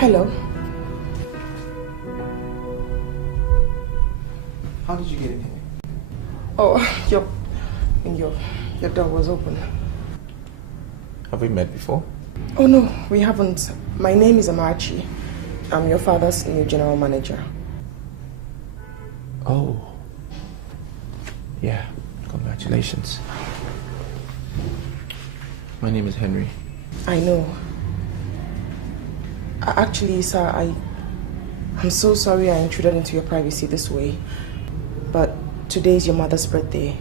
Hello. How did you get in here? Oh, your door was open. Have we met before? Oh no, we haven't. My name is Amarachi. I'm your father's new general manager. Oh. Yeah, congratulations. My name is Henry. I know. Actually, sir, I'm so sorry I intruded into your privacy this way. But today is your mother's birthday.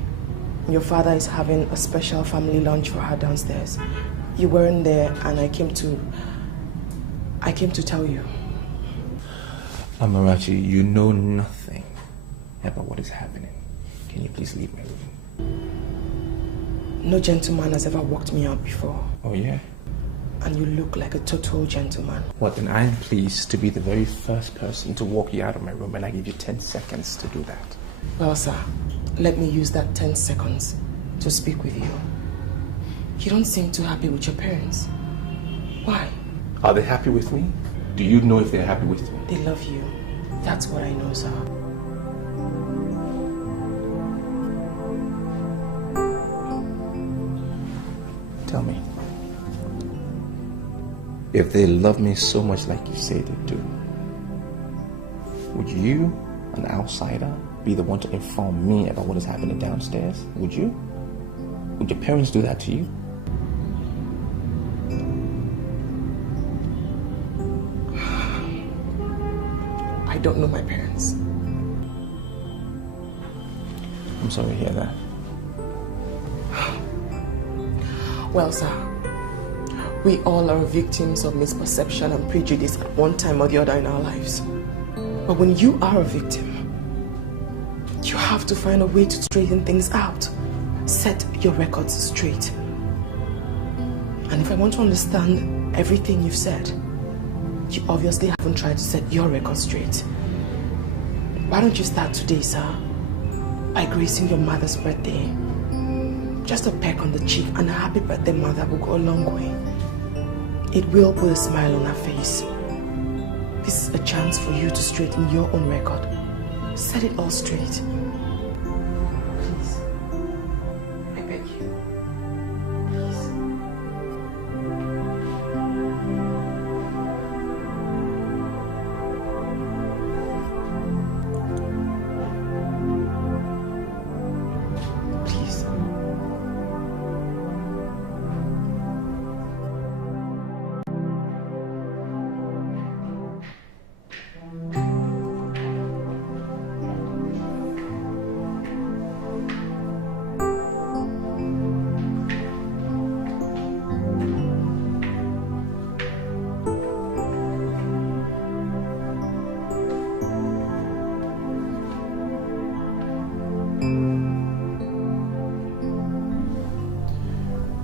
Your father is having a special family lunch for her downstairs. You weren't there and I came to tell you. Amarachi, you know nothing about what is happening. Can you please leave my room? No gentleman has ever walked me out before. Oh yeah? And you look like a total gentleman. What, then I am pleased to be the very first person to walk you out of my room, and I give you 10 seconds to do that. Well, sir, let me use that 10 seconds to speak with you. You don't seem too happy with your parents. Why? Are they happy with me? Do you know if they're happy with me? They love you. That's what I know, sir. Tell me. If they love me so much like you say they do, would you, an outsider, be the one to inform me about what is happening downstairs? Would you? Would your parents do that to you? I don't know my parents. I'm sorry to hear that. Well, sir, we all are victims of misperception and prejudice at one time or the other in our lives. But when you are a victim, you have to find a way to straighten things out. Set your records straight. And if I want to understand everything you've said, you obviously haven't tried to set your record straight. Why don't you start today, sir, by gracing your mother's birthday? Just a peck on the cheek and a happy birthday, mother, will go a long way. It will put a smile on her face. This is a chance for you to straighten your own record. Set it all straight. Please. I beg you. Please. Please.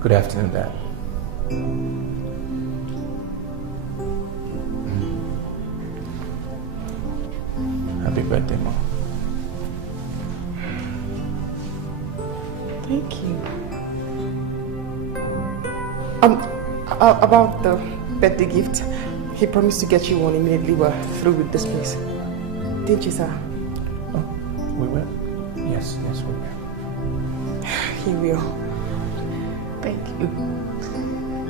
Good afternoon, Dad. Happy birthday, Mom. Thank you. About the birthday gift, he promised to get you one immediately we're through with this place. Didn't you, sir? Oh, we will? Yes, we will. He will. Thank you.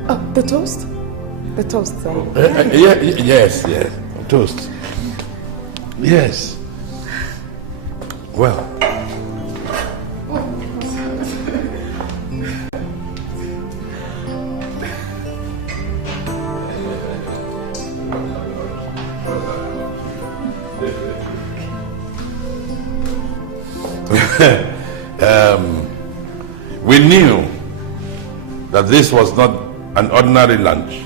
Oh, the toast? The toast, sir. Yes, toast. Yes. Well. We knew that this was not an ordinary lunch.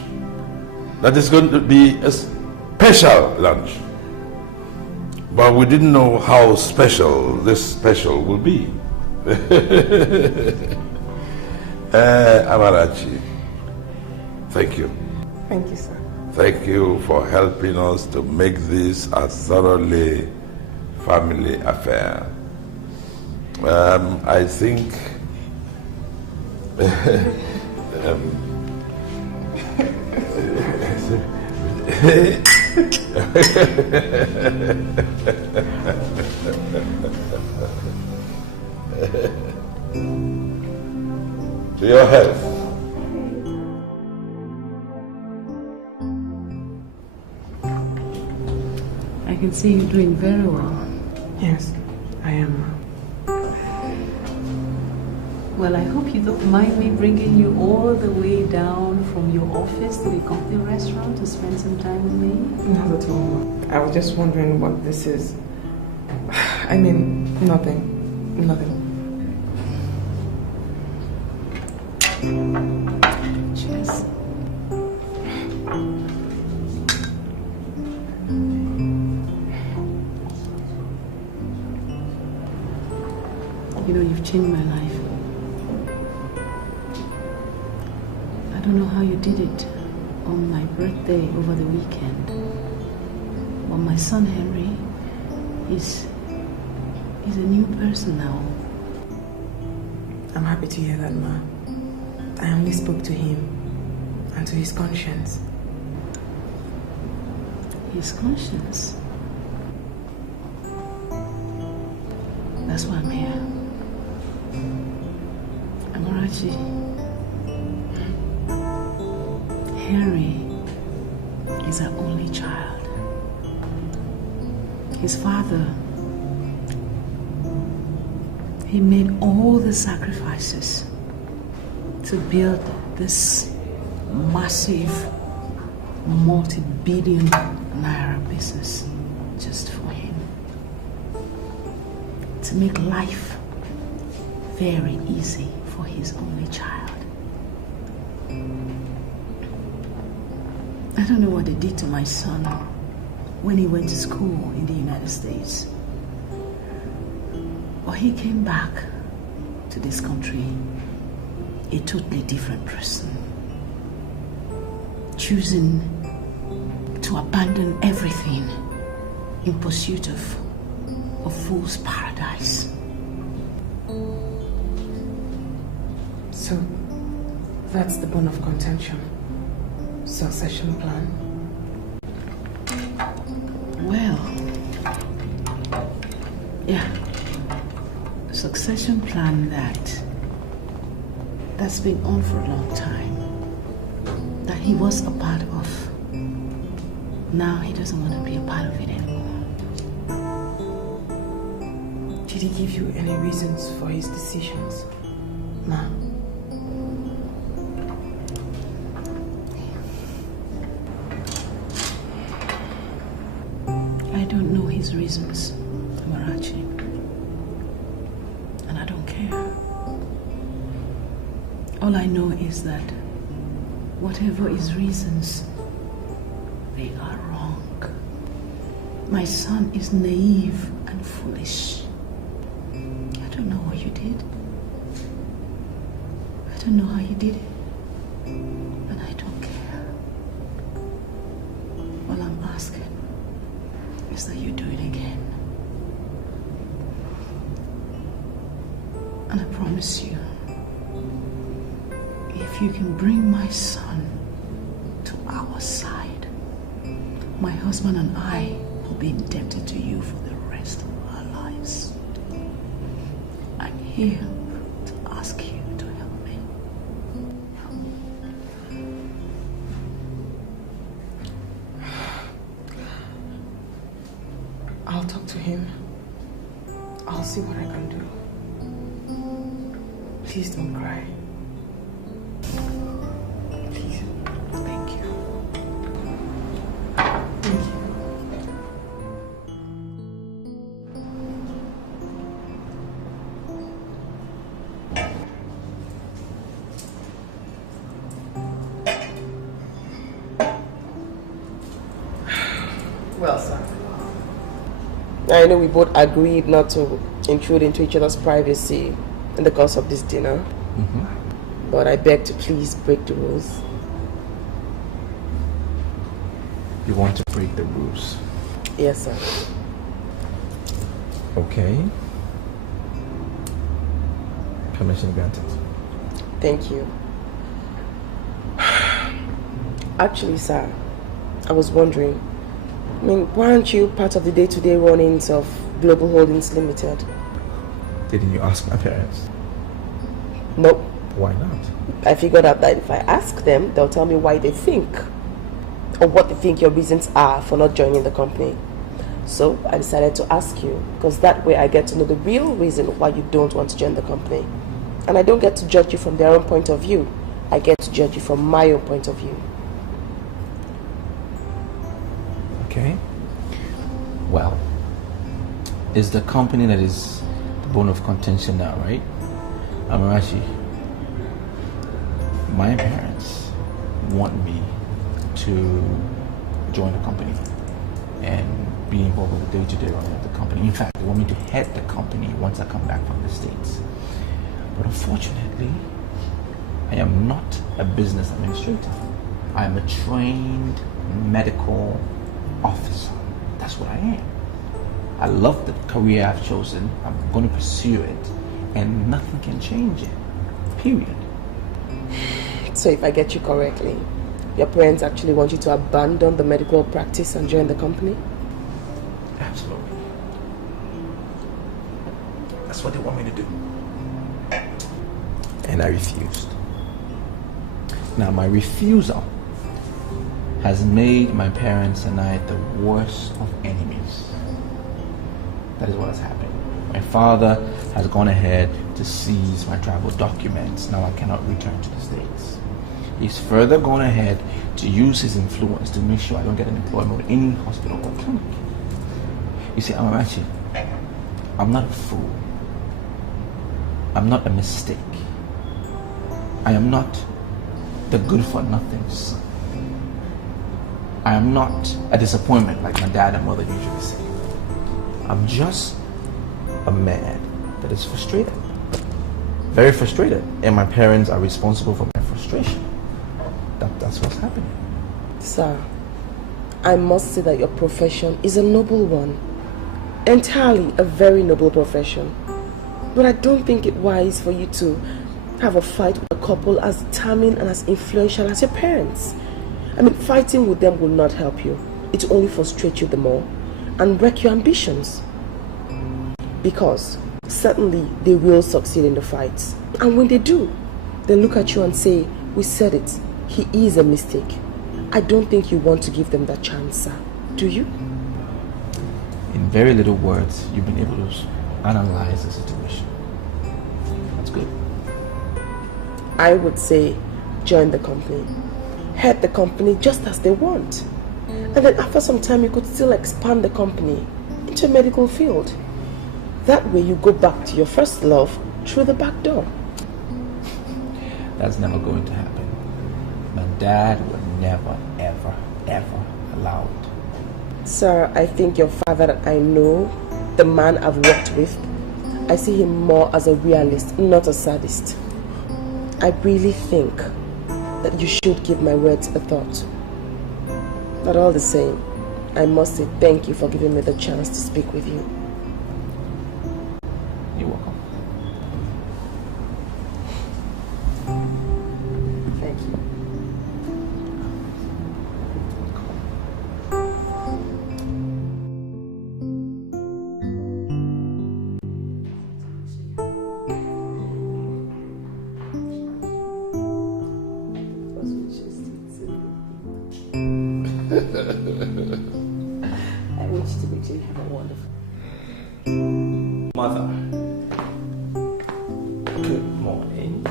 That is going to be a special lunch. But we didn't know how special this special will be. Amarachi, thank you. Thank you, sir. Thank you for helping us to make this a thoroughly family affair. I think To your health. I can see you're doing very well. Yes, I am. Well, I hope you don't mind me bringing you all the way down from your office to the company restaurant to spend some time with me. Not at all. I was just wondering what this is. I mean, nothing. Nothing. Cheers. You know, you've changed my life. I don't know how you did it on my birthday over the weekend. But my son Henry is a new person now. I'm happy to hear that, Ma. I only spoke to him and to his conscience. His conscience? That's why I'm here. Amarachi, Henry is our only child. His father, he made all the sacrifices to build this massive, multi-billion naira business just for him. To make life very easy for his only child. I don't know what they did to my son when he went to school in the United States. But he came back to this country a totally different person, choosing to abandon everything in pursuit of a fool's paradise. So, that's the bone of contention. Succession plan. Well, yeah, succession plan that's been on for a long time, that he was a part of. Now he doesn't want to be a part of it anymore. Did he give you any reasons for his decisions, Ma? I don't know his reasons, Amarachi. And I don't care. All I know is that whatever his reasons, they are wrong. My son is naive and foolish. I don't know what you did. I don't know how you did it. And I don't care. All I'm asking is that you do it again. And I promise you, if you can bring my son to our side, my husband and I will be indebted to you for the rest of our lives. I'm here to ask you to help me. I'll talk to him. I'll see what I can do. Please don't cry. Please. Thank you. Thank you. Well, sir. I know we both agreed not to intrude into each other's privacy in the course of this dinner. Mm-hmm. But I beg to please break the rules. You want to break the rules? Yes, sir. Okay. Permission granted. Thank you. Actually, sir, I was wondering, why aren't you part of the day-to-day runnings of Global Holdings Limited? Didn't you ask my parents? Nope. Why not? I figured out that if I ask them, they'll tell me why they think, or what they think your reasons are for not joining the company. So I decided to ask you, because that way I get to know the real reason why you don't want to join the company. And I don't get to judge you from their own point of view. I get to judge you from my own point of view. Okay. Well, it's the company that is the bone of contention now, right? Amarachi, my parents want me to join the company and be involved with the day-to-day running of the company. In fact, they want me to head the company once I come back from the States. But unfortunately, I am not a business administrator. I am a trained medical officer. That's what I am. I love the career I've chosen. I'm going to pursue it, and nothing can change it. Period. So if I get you correctly, your parents actually want you to abandon the medical practice and join the company? Absolutely. That's what they want me to do. And I refused. Now, my refusal has made my parents and I the worst of enemies. That is what has happened. My father has gone ahead to seize my travel documents. Now I cannot return to the States. He's further gone ahead to use his influence to make sure I don't get an employment with any hospital or clinic. You see, I'm not a fool. I'm not a mistake. I am not the good-for-nothing son. I am not a disappointment like my dad and mother usually say. I'm just a man that is frustrated. Very frustrated. And my parents are responsible for my frustration. That's what's happening. Sir, I must say that your profession is a noble one. Entirely a very noble profession. But I don't think it wise for you to have a fight with a couple as determined and as influential as your parents. Fighting with them will not help you. It will only frustrate you the more and wreck your ambitions. Because certainly they will succeed in the fights. And when they do, they look at you and say, "We said it, he is a mistake." I don't think you want to give them that chance, sir. Do you? In very little words, you've been able to analyze the situation. That's good. I would say join the company. Head the company just as they want. And then after some time, you could still expand the company into a medical field. That way you go back to your first love through the back door. That's never going to happen. My dad would never, ever, ever allow it. Sir, I think your father that I know, the man I've worked with, I see him more as a realist, not a sadist. I really think that you should give my words a thought. But all the same, I must say thank you for giving me the chance to speak with you. You're welcome. Thank you. I want you to be to have a wonderful Mother. Good morning.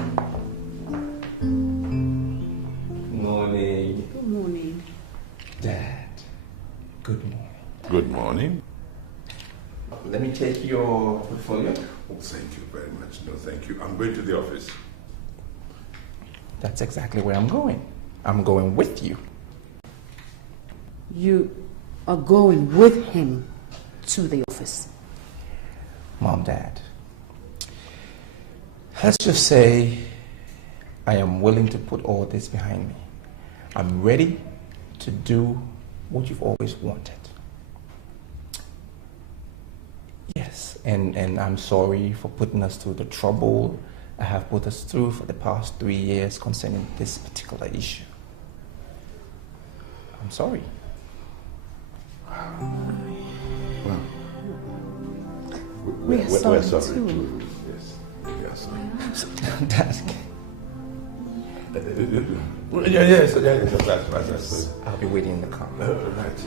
Morning. Good morning. Dad. Good morning. Good morning. Let me take your portfolio. Oh, thank you very much. No, thank you. I'm going to the office. That's exactly where I'm going. I'm going with you. You are going with him to the office. Mom, Dad. Let's just say I am willing to put all this behind me. I'm ready to do what you've always wanted. Yes, and I'm sorry for putting us through the trouble I have put us through for the past 3 years concerning this particular issue. I'm sorry. Well, we're sorry too. Yes, we are sorry. Yes, that's I'll be waiting in the car. right.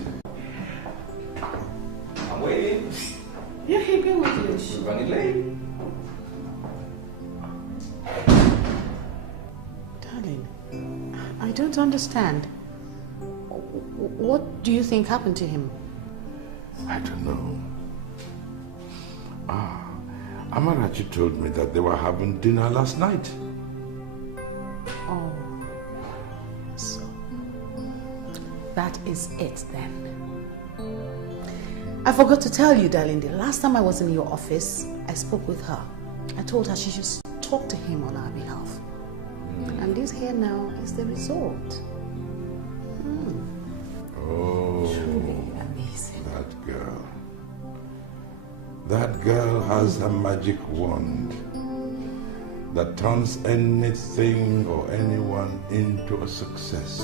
I'm waiting. Yeah, hey, go with you. We're running late. Darling, I don't understand. What do you think happened to him? I don't know. Amarachi told me that they were having dinner last night. Oh, so that is it then. I forgot to tell you, darling, the last time I was in your office, I spoke with her. I told her she should talk to him on our behalf. And this here now is the result. Oh, Truly amazing. that girl. That girl has a magic wand that turns anything or anyone into a success.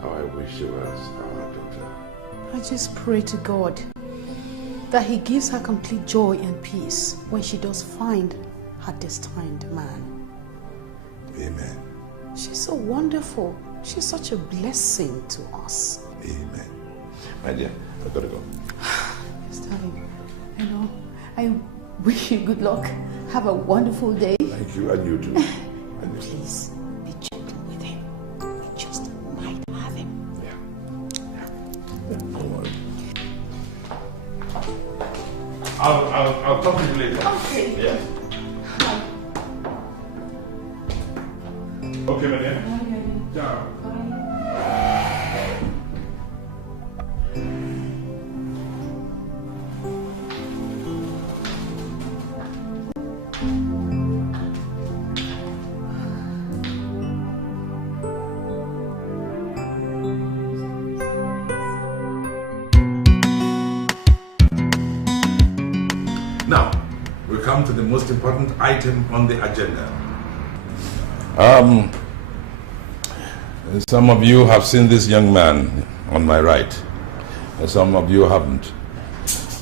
How I wish she was our daughter. I just pray to God that He gives her complete joy and peace when she does find her destined man. Amen. She's so wonderful. She's such a blessing to us. Amen. My dear, I've got to go. Yes, darling. I know. I wish you good luck. Have a wonderful day. Thank you, and you too. And you. Please be gentle with him. We just might have him. Yeah. Don't worry. I'll talk to you later. Okay. Yeah. Okay, my dear. Ciao. Now, we come to the most important item on the agenda. Some of you have seen this young man on my right. Some of you haven't.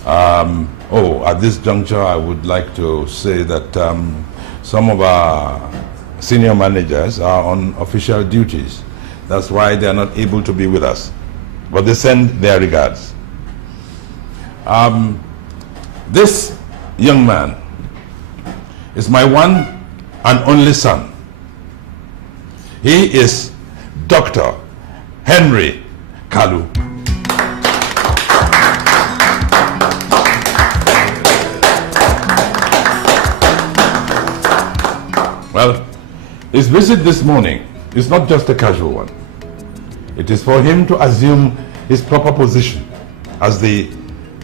At this juncture, I would like to say that some of our senior managers are on official duties. That's why they are not able to be with us. But they send their regards. This young man is my one and only son. He is Dr. Henry Kalu. Well, his visit this morning is not just a casual one. It is for him to assume his proper position as the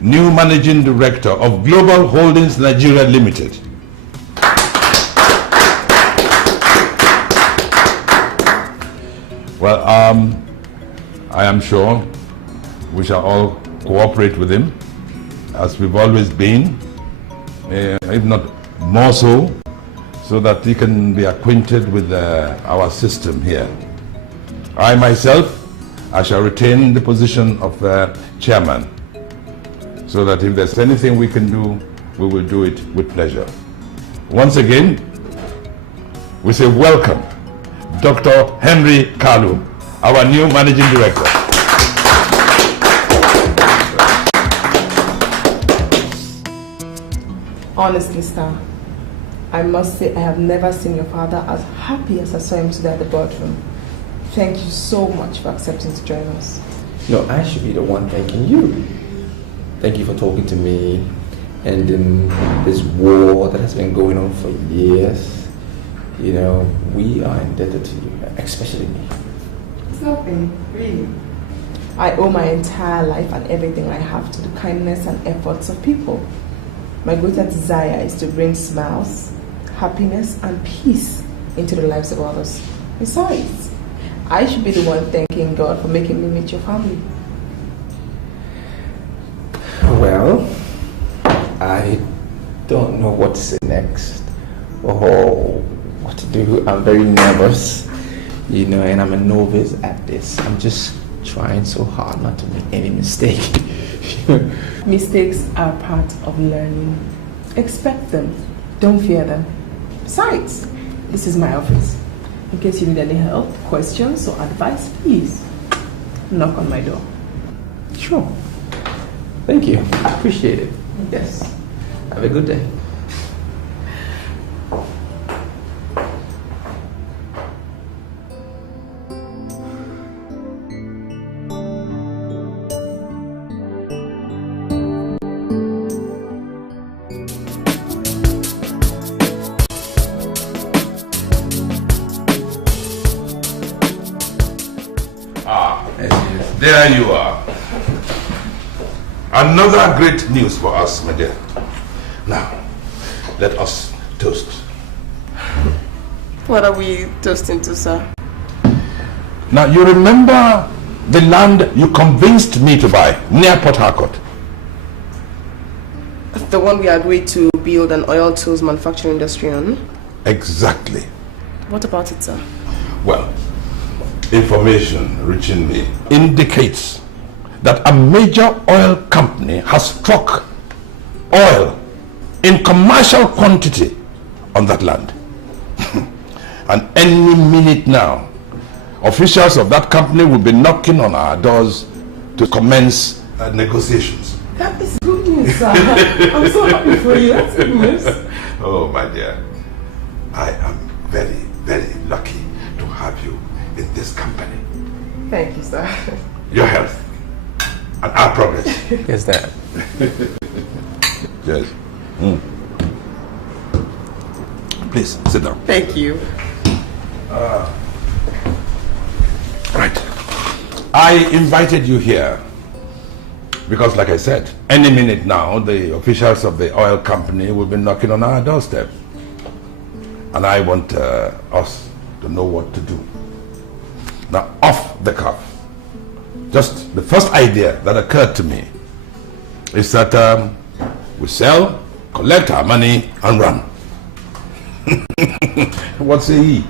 new managing director of Global Holdings Nigeria Limited. Well, I am sure we shall all cooperate with him, as we've always been, if not more so that he can be acquainted with our system here. I myself, I shall retain the position of chairman, so that if there's anything we can do, we will do it with pleasure. Once again, we say welcome, Dr. Henry Kalu, our new managing director. Honestly, sir, I must say I have never seen your father as happy as I saw him today at the boardroom. Thank you so much for accepting to join us. No, I should be the one thanking you. Thank you for talking to me, and this war that has been going on for years. You know, we are indebted to you, especially me. It's nothing, really. I owe my entire life and everything I have to the kindness and efforts of people. My greatest desire is to bring smiles, happiness, and peace into the lives of others. Besides, I should be the one thanking God for making me meet your family. Well, I don't know what to say next or what to do. I'm very nervous, you know, and I'm a novice at this. I'm just trying so hard not to make any mistake. Mistakes are part of learning. Expect them. Don't fear them. Besides, this is my office. In case you need any help, questions, or advice, please knock on my door. Sure. Thank you. Appreciate it. Yes. Have a good day. There you are. Another great news for us, my dear. Now, let us toast. What are we toasting to, sir? Now, you remember the land you convinced me to buy near Port Harcourt? The one we agreed to build an oil tools manufacturing industry on? Exactly. What about it, sir? Well, information reaching me indicates that a major oil company has struck oil in commercial quantity on that land. And any minute now, officials of that company will be knocking on our doors to commence negotiations. That is good news, sir. I'm so happy for you. That's good news. Oh, my dear, I am very, very lucky to have you in this company. Thank you, sir. Your health and our progress. Yes, Dad. Yes. Please sit down. Thank you. Right. I invited you here because, like I said, any minute now the officials of the oil company will be knocking on our doorstep, and I want us to know what to do. Now, off the cuff, just the first idea that occurred to me is that we sell, collect our money, and run. What say ye?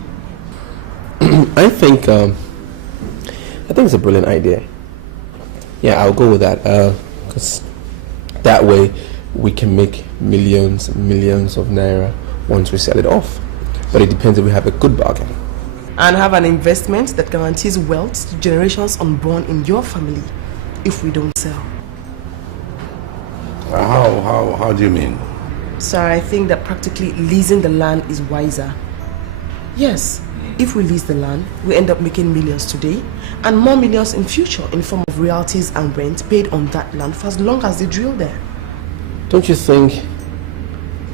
I think it's a brilliant idea. Yeah, I'll go with that. Because that way we can make millions and millions of naira once we sell it off. But it depends if we have a good bargain. And have an investment that guarantees wealth to generations unborn in your family if we don't sell. How do you mean? Sir, I think that practically leasing the land is wiser. Yes, if we lease the land, we end up making millions today and more millions in future in form of royalties and rent paid on that land for as long as they drill there. Don't you think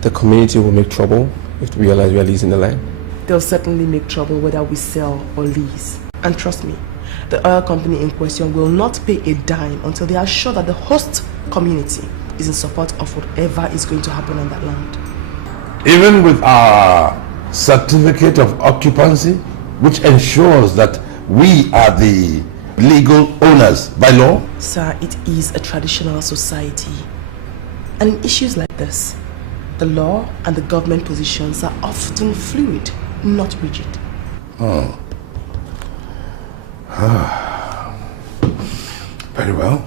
the community will make trouble if they realize we are leasing the land? They'll certainly make trouble whether we sell or lease. And trust me, the oil company in question will not pay a dime until they are sure that the host community is in support of whatever is going to happen on that land. Even with our certificate of occupancy, which ensures that we are the legal owners by law? Sir, it is a traditional society. And in issues like this, the law and the government positions are often fluid, not rigid. Oh. Very well.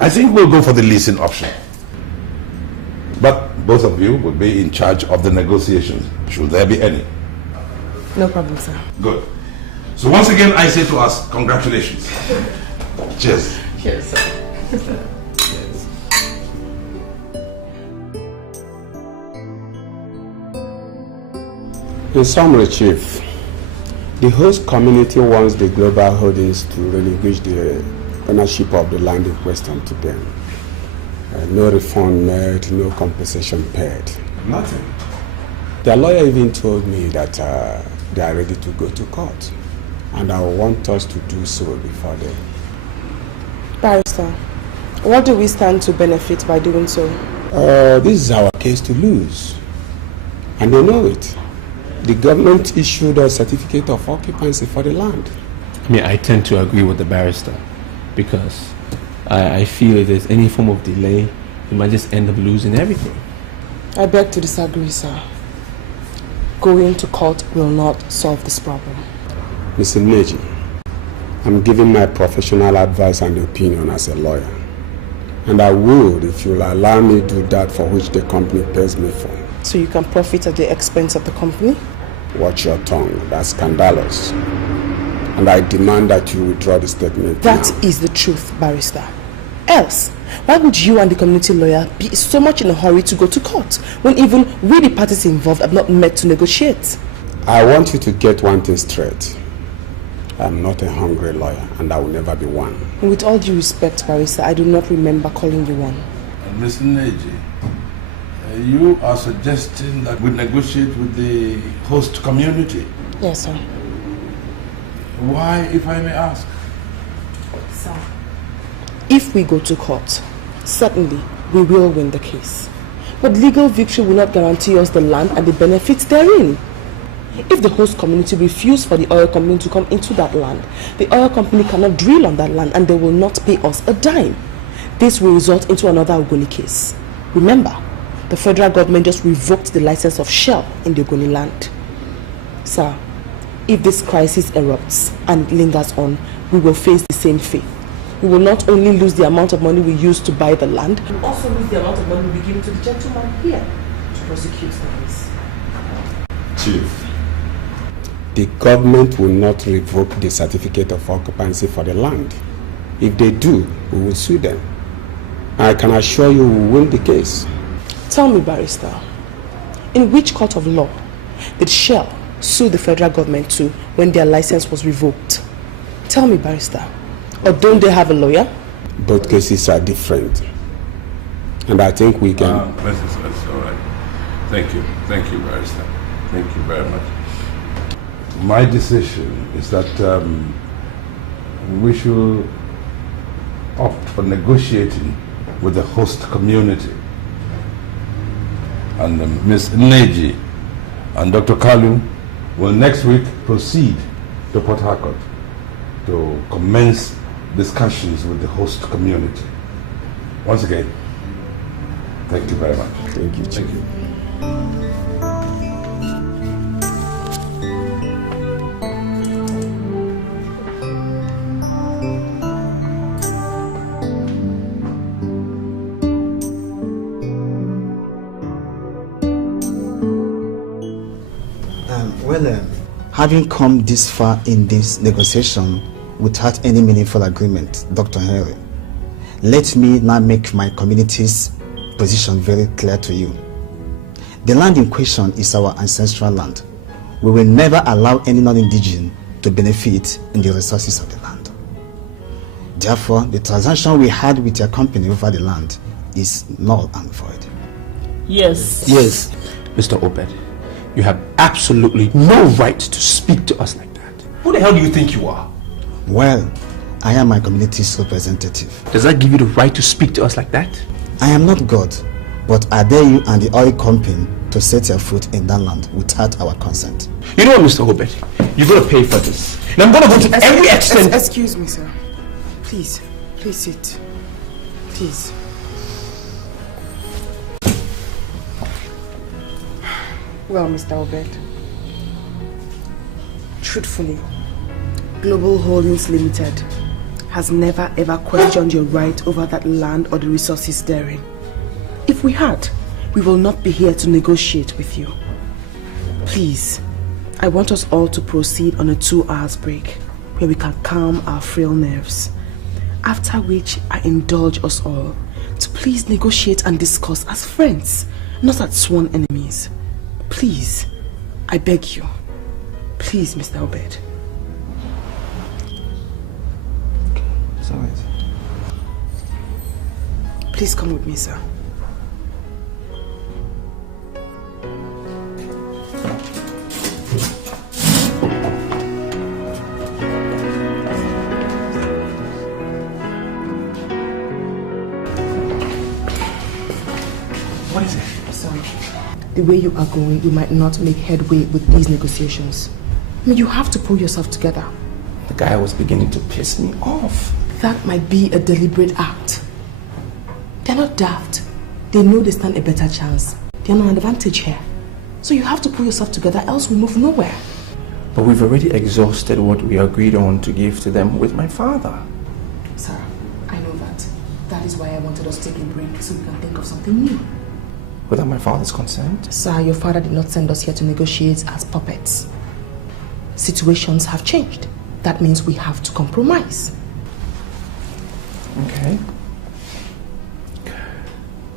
I think we'll go for the leasing option. But both of you will be in charge of the negotiations, should there be any. No problem, sir. Good. So once again, I say to us, congratulations. Cheers. Cheers, sir. Cheers. In summary, Chief, the host community wants the global holdings to relinquish the ownership of the land in question to them. No refund made, no compensation paid. Nothing. The lawyer even told me that they are ready to go to court, and I want us to do so before then. Barrister, what do we stand to benefit by doing so? This is our case to lose, and they know it. The government issued a certificate of occupancy for the land. I mean, I tend to agree with the barrister because I feel if there's any form of delay, we might just end up losing everything. I beg to disagree, sir. Going to court will not solve this problem. Mr. Neji, I'm giving my professional advice and opinion as a lawyer. And I would if you'll allow me to do that for which the company pays me for. So you can profit at the expense of the company? Watch your tongue. That's scandalous. And I demand that you withdraw the statement That now. is the truth, barrister. Else, why would you and the community lawyer be so much in a hurry to go to court when even we, the parties involved, have not met to negotiate? I want you to get one thing straight. I'm not a hungry lawyer, and I will never be one. And with all due respect, barrister, I do not remember calling you one. Miss Neji, you are suggesting that we negotiate with the host community. Yes, sir. Why, if I may ask? Sir, if we go to court, certainly we will win the case. But legal victory will not guarantee us the land and the benefits therein. If the host community refuse for the oil company to come into that land, the oil company cannot drill on that land and they will not pay us a dime. This will result into another Ogoni case. Remember, the federal government just revoked the license of Shell in the Ogoni land. Sir, if this crisis erupts and lingers on, we will face the same fate. We will not only lose the amount of money we used to buy the land, we will also lose the amount of money we give to the gentleman here to prosecute the case. Chief, the government will not revoke the certificate of occupancy for the land. If they do, we will sue them. I can assure you we will win the case. Tell me, barrister, in which court of law did Shell sue the federal government to when their license was revoked? Tell me, barrister. Or don't they have a lawyer? Both cases are different. And I think we can... That's all right. Thank you, barrister. Thank you very much. My decision is that we should opt for negotiating with the host community. And Ms. Neji and Dr. Kalu will next week proceed to Port Harcourt to commence discussions with the host community. Once again, thank you very much. Thank you, Chief. Thank you. Having come this far in this negotiation without any meaningful agreement, Dr. Henry, let me now make my community's position very clear to you. The land in question is our ancestral land. We will never allow any non-indigenous to benefit in the resources of the land. Therefore, the transaction we had with your company over the land is null and void. Yes. Yes. Mr. Obed, you have absolutely no right to speak to us like that. Who the hell do you think you are? Well, I am my community's representative. Does that give you the right to speak to us like that? I am not God, but I dare you and the oil company to set your foot in that land without our consent. You know what, Mr. Obed? You're going to pay for this. And I'm going to go to every extent... Excuse me, sir. Please sit. Please. Well, Mr. Obed, truthfully, Global Holdings Limited has never ever questioned your right over that land or the resources therein. If we had, we will not be here to negotiate with you. Please, I want us all to proceed on a 2-hour break where we can calm our frail nerves. After which, I indulge us all to please negotiate and discuss as friends, not as sworn enemies. Please, I beg you. Please, Mr. Obed. It's all right. Please come with me, sir. What is it? Sorry. The way you are going, you might not make headway with these negotiations. I mean, you have to pull yourself together. The guy was beginning to piss me off. That might be a deliberate act. They're not daft. They know they stand a better chance. They're on an advantage here. So you have to pull yourself together, else we move nowhere. But we've already exhausted what we agreed on to give to them with my father. Sir, I know that. That is why I wanted us to take a break so we can think of something new. Without my father's consent? Sir, your father did not send us here to negotiate as puppets. Situations have changed. That means we have to compromise. Okay.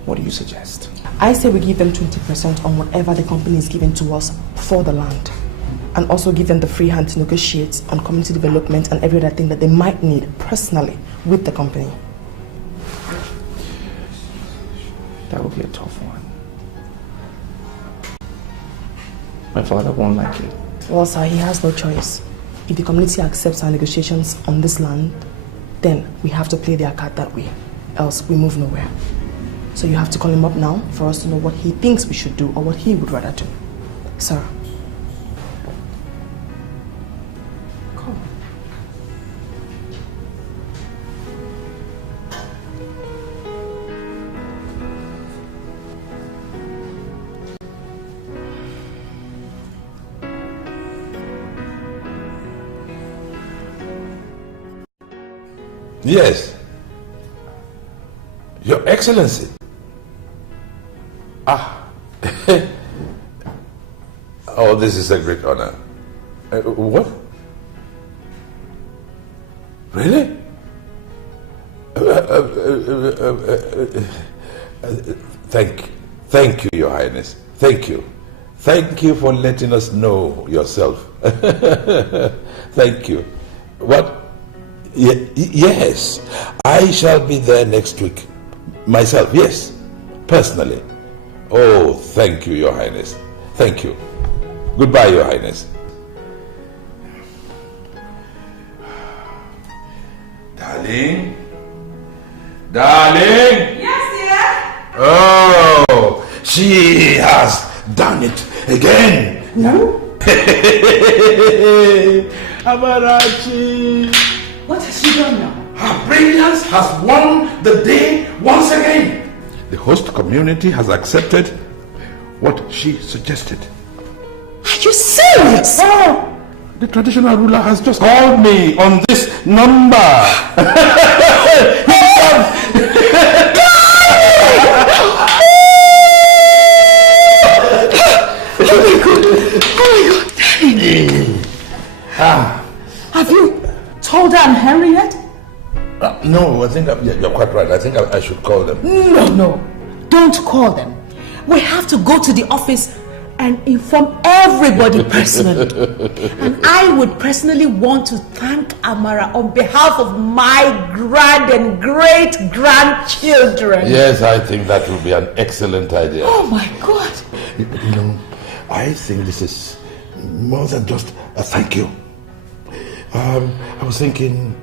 What do you suggest? I say we give them 20% on whatever the company is giving to us for the land. And also give them the free hand to negotiate on community development and every other thing that they might need personally with the company. That would be a tough one. My father won't like it. Well, sir, he has no choice. If the community accepts our negotiations on this land, then we have to play their card that way. Else we move nowhere. So you have to call him up now for us to know what he thinks we should do or what he would rather do. Sir. Come. Yes. Your Excellency. Ah. Oh, this is a great honor. What? Really? Thank you, Your Highness. Thank you. Thank you for letting us know yourself. Thank you. What? Yes, I shall be there next week. Myself, yes, personally. Oh, thank you, Your Highness. Thank you. Goodbye, Your Highness. Darling? Darling? Yes, dear? Oh, she has done it again. Who? Amarachi. What has she done now? Her brilliance has won the day once again. The host community has accepted what she suggested. Are you serious? Oh, the traditional ruler has just called me on this number. Have you told Aunt Henry yet? No, I think you're quite right. I think I should call them. No. Don't call them. We have to go to the office and inform everybody personally. And I would personally want to thank Amara on behalf of my grand and great grandchildren. Yes, I think that will be an excellent idea. Oh my God. You know, I think this is more than just a thank you. I was thinking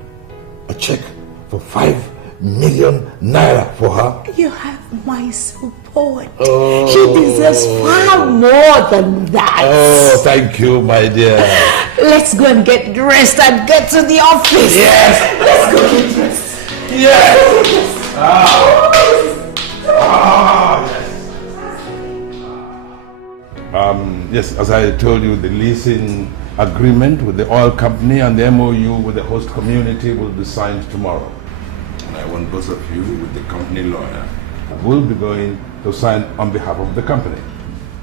a check for 5 million naira for her. You have my support. Oh. She deserves far more than that. Oh, thank you, my dear. Let's go and get dressed and get to the office. Yes. Let's go get dressed. Yes. Yes. Yes, as I told you, the leasing agreement with the oil company and the MOU with the host community will be signed tomorrow. And I want both of you with the company lawyer who will be going to sign on behalf of the company.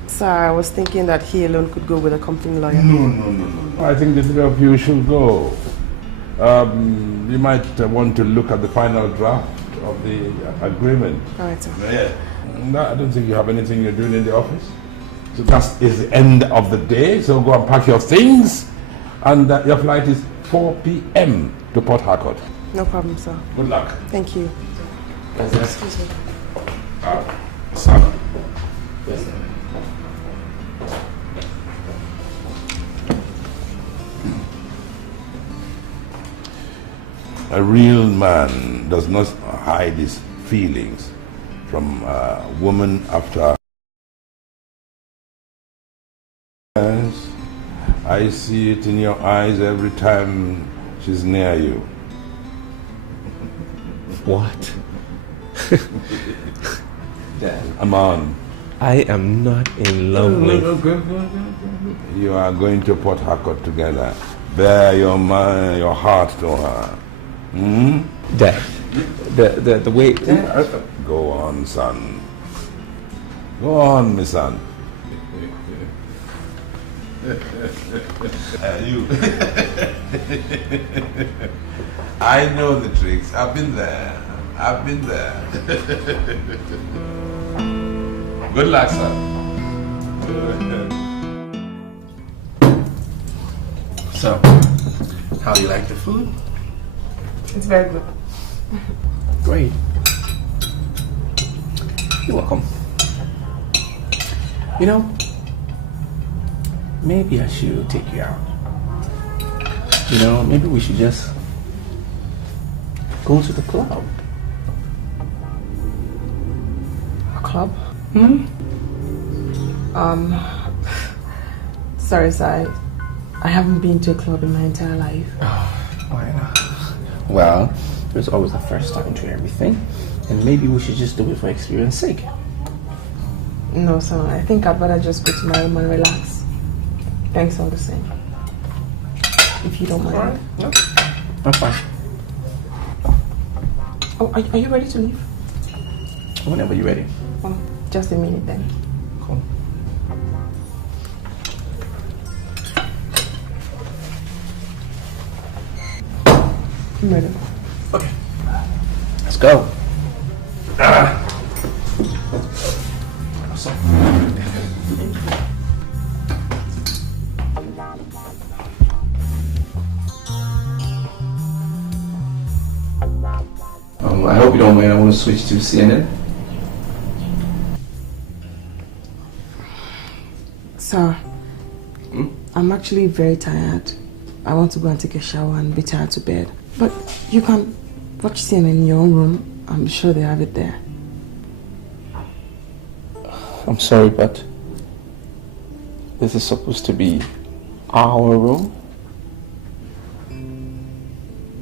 Sir, I was thinking that he alone could go with a company lawyer. No. I think the three of you should go. You might want to look at the final draft of the agreement. All right, sir. Yeah. No, I don't think you have anything you're doing in the office. So that is the end of the day. So go and pack your things. And your flight is 4 p.m. to Port Harcourt. No problem, sir. Good luck. Thank you. Excuse me. Sir. Yes, sir. A real man does not hide his feelings from a woman after. Yes, I see it in your eyes every time she's near you. What? Dad. Aman, I am not in love with... You are going to Port Harcourt together. Bear your mind, your heart to her. Hmm? Dad, the way... Go on, son. Go on, my son. You. I know the tricks. I've been there. Good luck, son. So, how do you like the food? It's very good. Great. You're welcome. You know, maybe I should take you out. You know, maybe we should just go to the club. A club? Hmm? Sorry, sir. I haven't been to a club in my entire life. Oh, why not? Well, there's always a first time to everything. And maybe we should just do it for experience sake. No, sir. I think I'd rather just go to my room and relax. Thanks all the same. If you don't mind. Alright. No. I'm fine. Oh, are you ready to leave? Whenever you're ready. Oh, just a minute then. Cool. I'm ready. Okay. Let's go. I hope you don't mind. I want to switch to CNN. Sir, I'm actually very tired. I want to go and take a shower and be tired to bed. But you can watch CNN in your own room. I'm sure they have it there. I'm sorry, but this is supposed to be our room.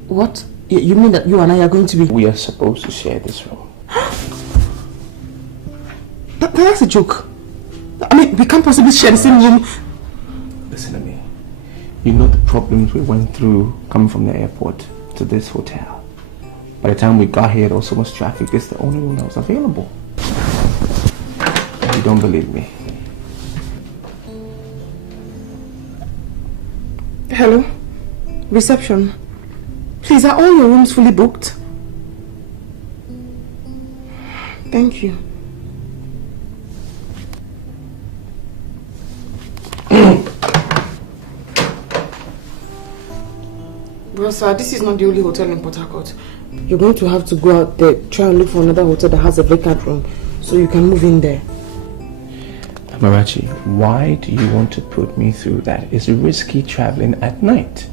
What? You mean that you and I are going to be... We are supposed to share this room. That's a joke. I mean, we can't possibly share the same room. Listen to me. You know the problems we went through coming from the airport to this hotel. By the time we got here, there was so much traffic. It's the only room that was available. You don't believe me? Hello? Reception. Please, are all your rooms fully booked? Thank you. Well, sir, this is not the only hotel in Port Harcourt. You're going to have to go out there, try and look for another hotel that has a vacant room, so you can move in there. Amarachi, why do you want to put me through that? It's risky traveling at night.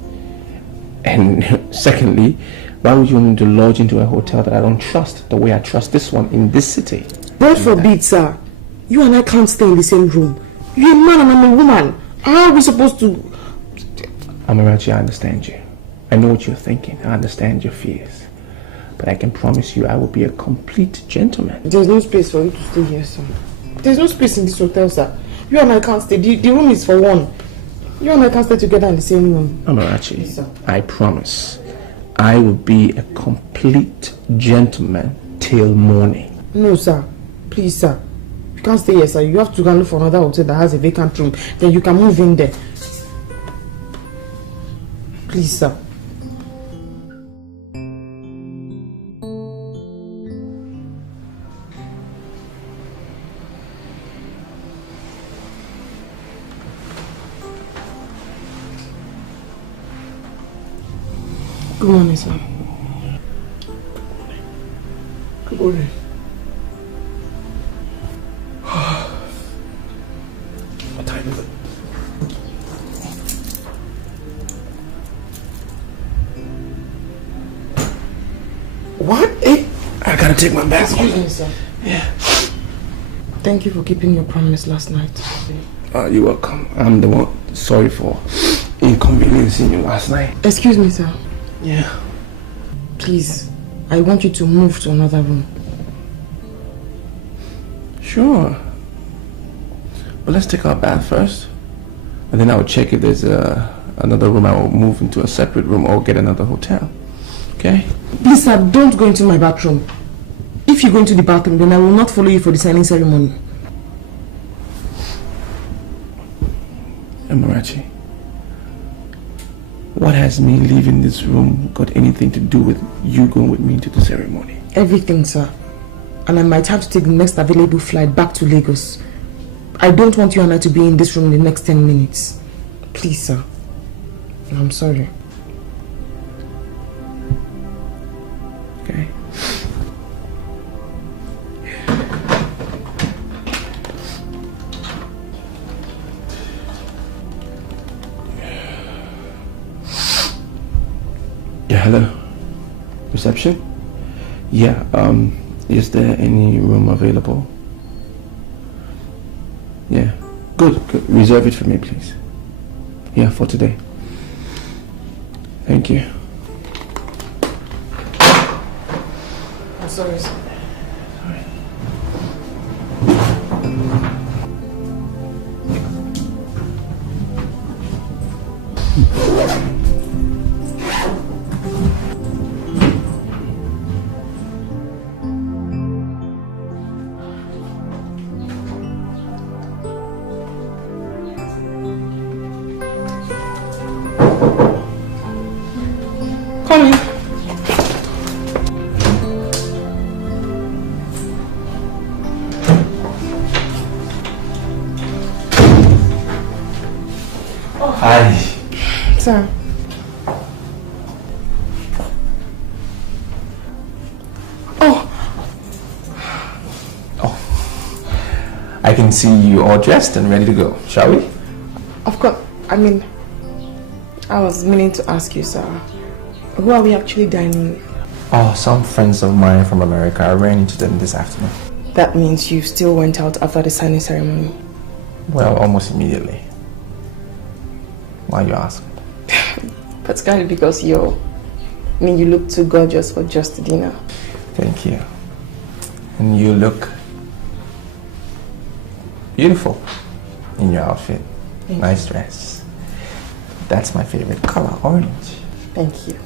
And secondly, why would you want me to lodge into a hotel that I don't trust the way I trust this one in this city? God forbid, sir. You and I can't stay in the same room. You're a man and I'm a woman. How are we supposed to... Amarachi, I understand you. I know what you're thinking. I understand your fears. But I can promise you I will be a complete gentleman. There's no space for you to stay here, sir. There's no space in this hotel, sir. You and I can't stay. The room is for one. You and I can't stay together in the same room. Amarachi, Yes, sir. I promise I will be a complete gentleman till morning. No, sir. Please, sir. You can't stay here, sir. You have to go and look for another hotel that has a vacant room. Then you can move in there. Please, sir. Good morning, sir. Good morning. What time is it? What? I gotta take my bag. Excuse me, sir. Yeah. Thank you for keeping your promise last night. You're welcome. I'm the one sorry for inconveniencing you last night. Excuse me, sir. Yeah. Please, I want you to move to another room. Sure. But let's take our bath first. And then I'll check if there's another room. I will move into a separate room or get another hotel. Okay? Please, sir, don't go into my bathroom. If you go into the bathroom, then I will not follow you for the signing ceremony. Amarachi, what has me leaving this room got anything to do with you going with me to the ceremony? Everything, sir. And I might have to take the next available flight back to Lagos. I don't want you and I to be in this room in the next 10 minutes. Please, sir. I'm sorry. Okay. Yeah, hello. Reception? Yeah, is there any room available? Yeah. Good. Reserve it for me, please. Yeah, for today. Thank you. I'm sorry, sir. Hi. Sir. I can see you all dressed and ready to go. Shall we? Of course. I was meaning to ask you, sir. Who are we actually dining with? Oh, some friends of mine from America. I ran into them this afternoon. That means you still went out after the signing ceremony? Well, almost immediately. Why you ask? Particularly because you look too gorgeous for just dinner. Thank you. And you look beautiful in your outfit. Nice dress. That's my favorite color, orange. Thank you.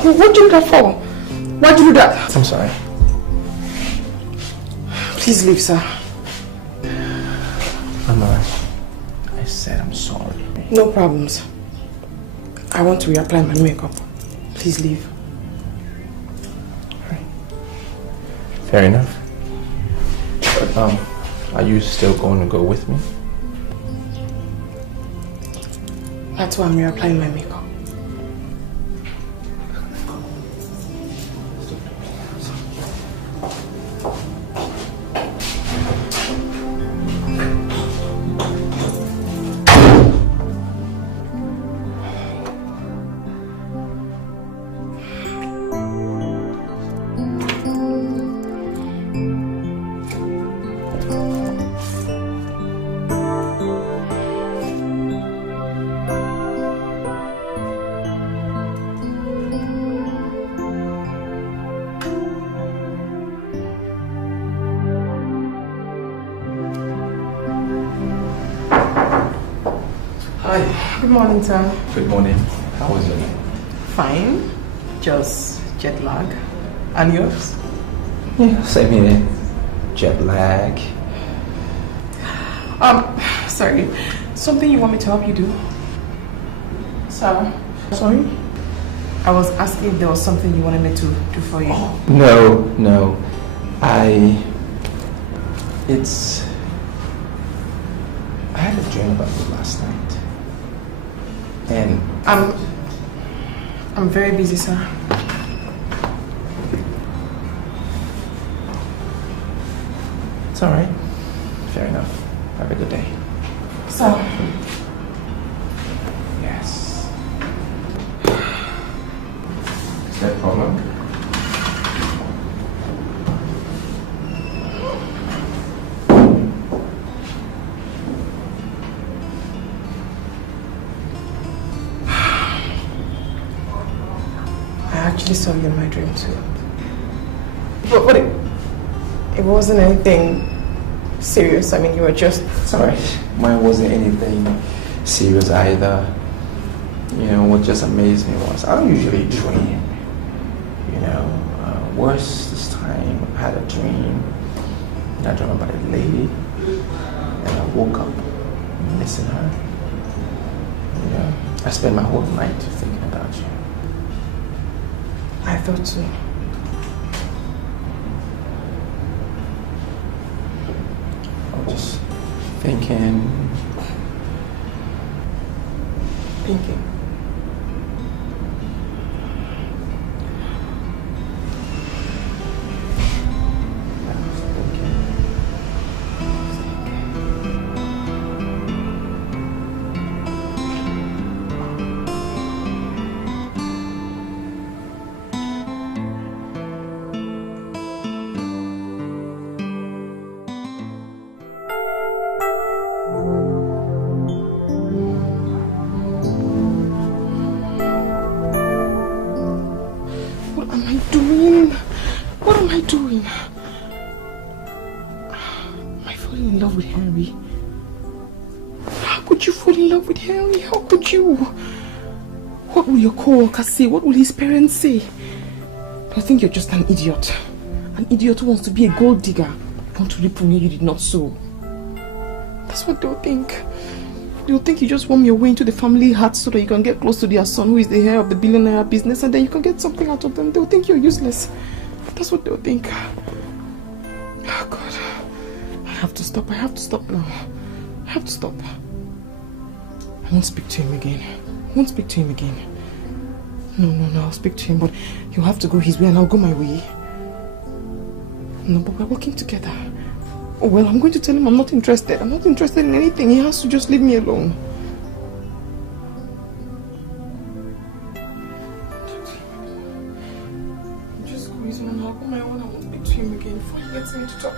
What did you do that for? Why did you do that? I'm sorry. Please leave, sir. I'm alright. I said I'm sorry. No problems. I want to reapply my makeup. Please leave. Alright. Fair enough. But, are you still going to go with me? That's why I'm reapplying my makeup. Good morning, sir. Good morning. How was it? Fine. Just jet lag. And yours? Yeah, same here. Jet lag. Sorry. Something you want me to help you do? Sir? Sorry? I was asking if there was something you wanted me to do for you. Oh, no. I had a dream about you last night. And I'm very busy, sir. It's all right. Fair enough. Have a good day. Sir. Yes. Is that a problem? actually saw you in my dream too. But it wasn't anything serious. I mean, you were just... It's alright. Mine wasn't anything serious either. You know, what just amazed me was I don't usually dream. You know, worse this time, I had a dream. I dreamt about a lady, and I woke up missing her. You know, I spent my whole night thinking about you. I thought so. I was just thinking. Thinking. Say, what will his parents say? I think you're just an idiot. An idiot who wants to be a gold digger. You want to reap from where you did not sow. That's what they'll think. They'll think you just worm your way into the family heart so that you can get close to their son who is the heir of the billionaire business, and then you can get something out of them. They'll think you're useless. That's what they'll think. Oh God. I have to stop. I have to stop now. I have to stop. I won't speak to him again. I won't speak to him again. No, I'll speak to him, but he'll have to go his way and I'll go my way. No, but we're working together. Oh, well, I'm going to tell him I'm not interested. I'm not interested in anything. He has to just leave me alone. Just go his way and I'll go my way and I won't speak to him again before he gets me to talk.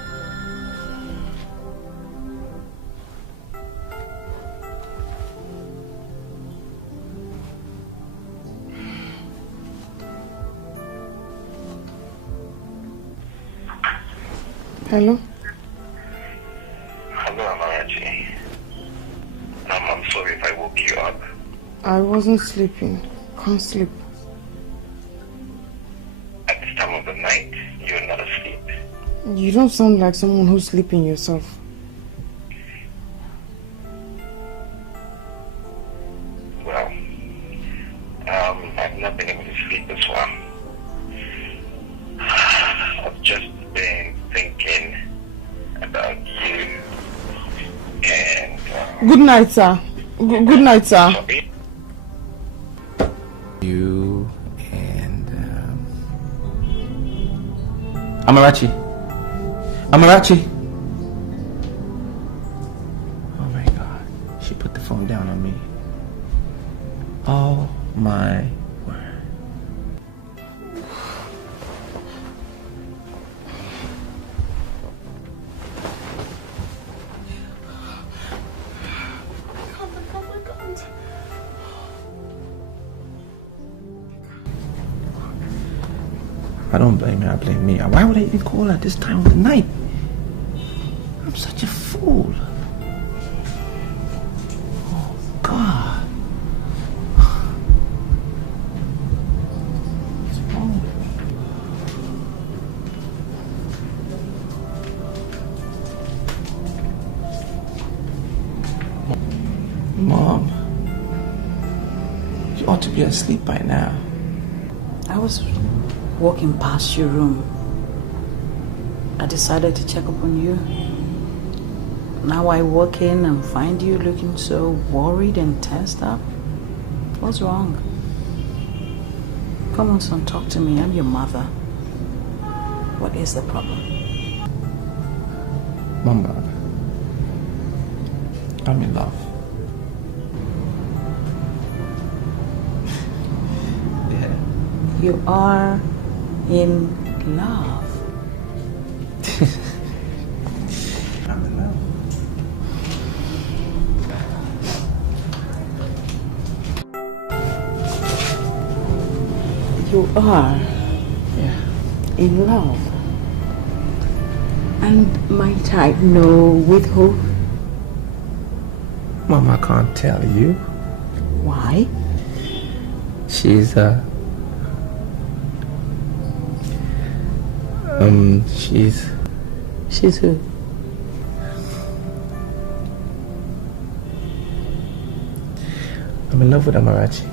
Hello? Hello, Amarachi. I'm sorry if I woke you up. I wasn't sleeping. Can't sleep. At this time of the night, you're not asleep. You don't sound like someone who's sleeping yourself. Well, I've not been able to sleep as well. I've just been thinking about you and... Good night, sir. Good night, sir. Sorry? You and... Amarachi. Amarachi! Oh my God. She put the phone down on me. Oh my word. I don't blame her, I blame me. Why would I even call her at this time of the night? I'm such a fool. Oh, God. What's wrong with me? Mom, you ought to be asleep by now. I was walking past your room. I decided to check up on you. Now I walk in and find you looking so worried and tensed up. What's wrong? Come on, son, talk to me. I'm your mother. What is the problem? Mama, I'm in love. Yeah. You are in love. I'm in love. You are Yeah. in love. And might I know with who? Mama, I can't tell you. Why? She's She's who? I'm in love with Amarachi.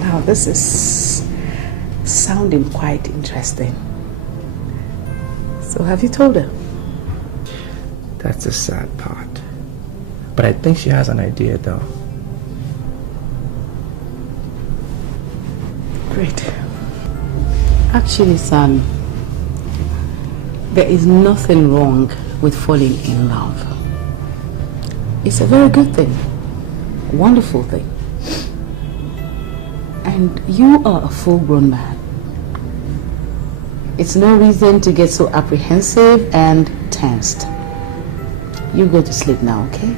Now this is sounding quite interesting. So have you told her? That's the sad part. But I think she has an idea though. Great. Actually, son, there is nothing wrong with falling in love. It's a very good thing, a wonderful thing. And you are a full-grown man. It's no reason to get so apprehensive and tensed. You go to sleep now, okay?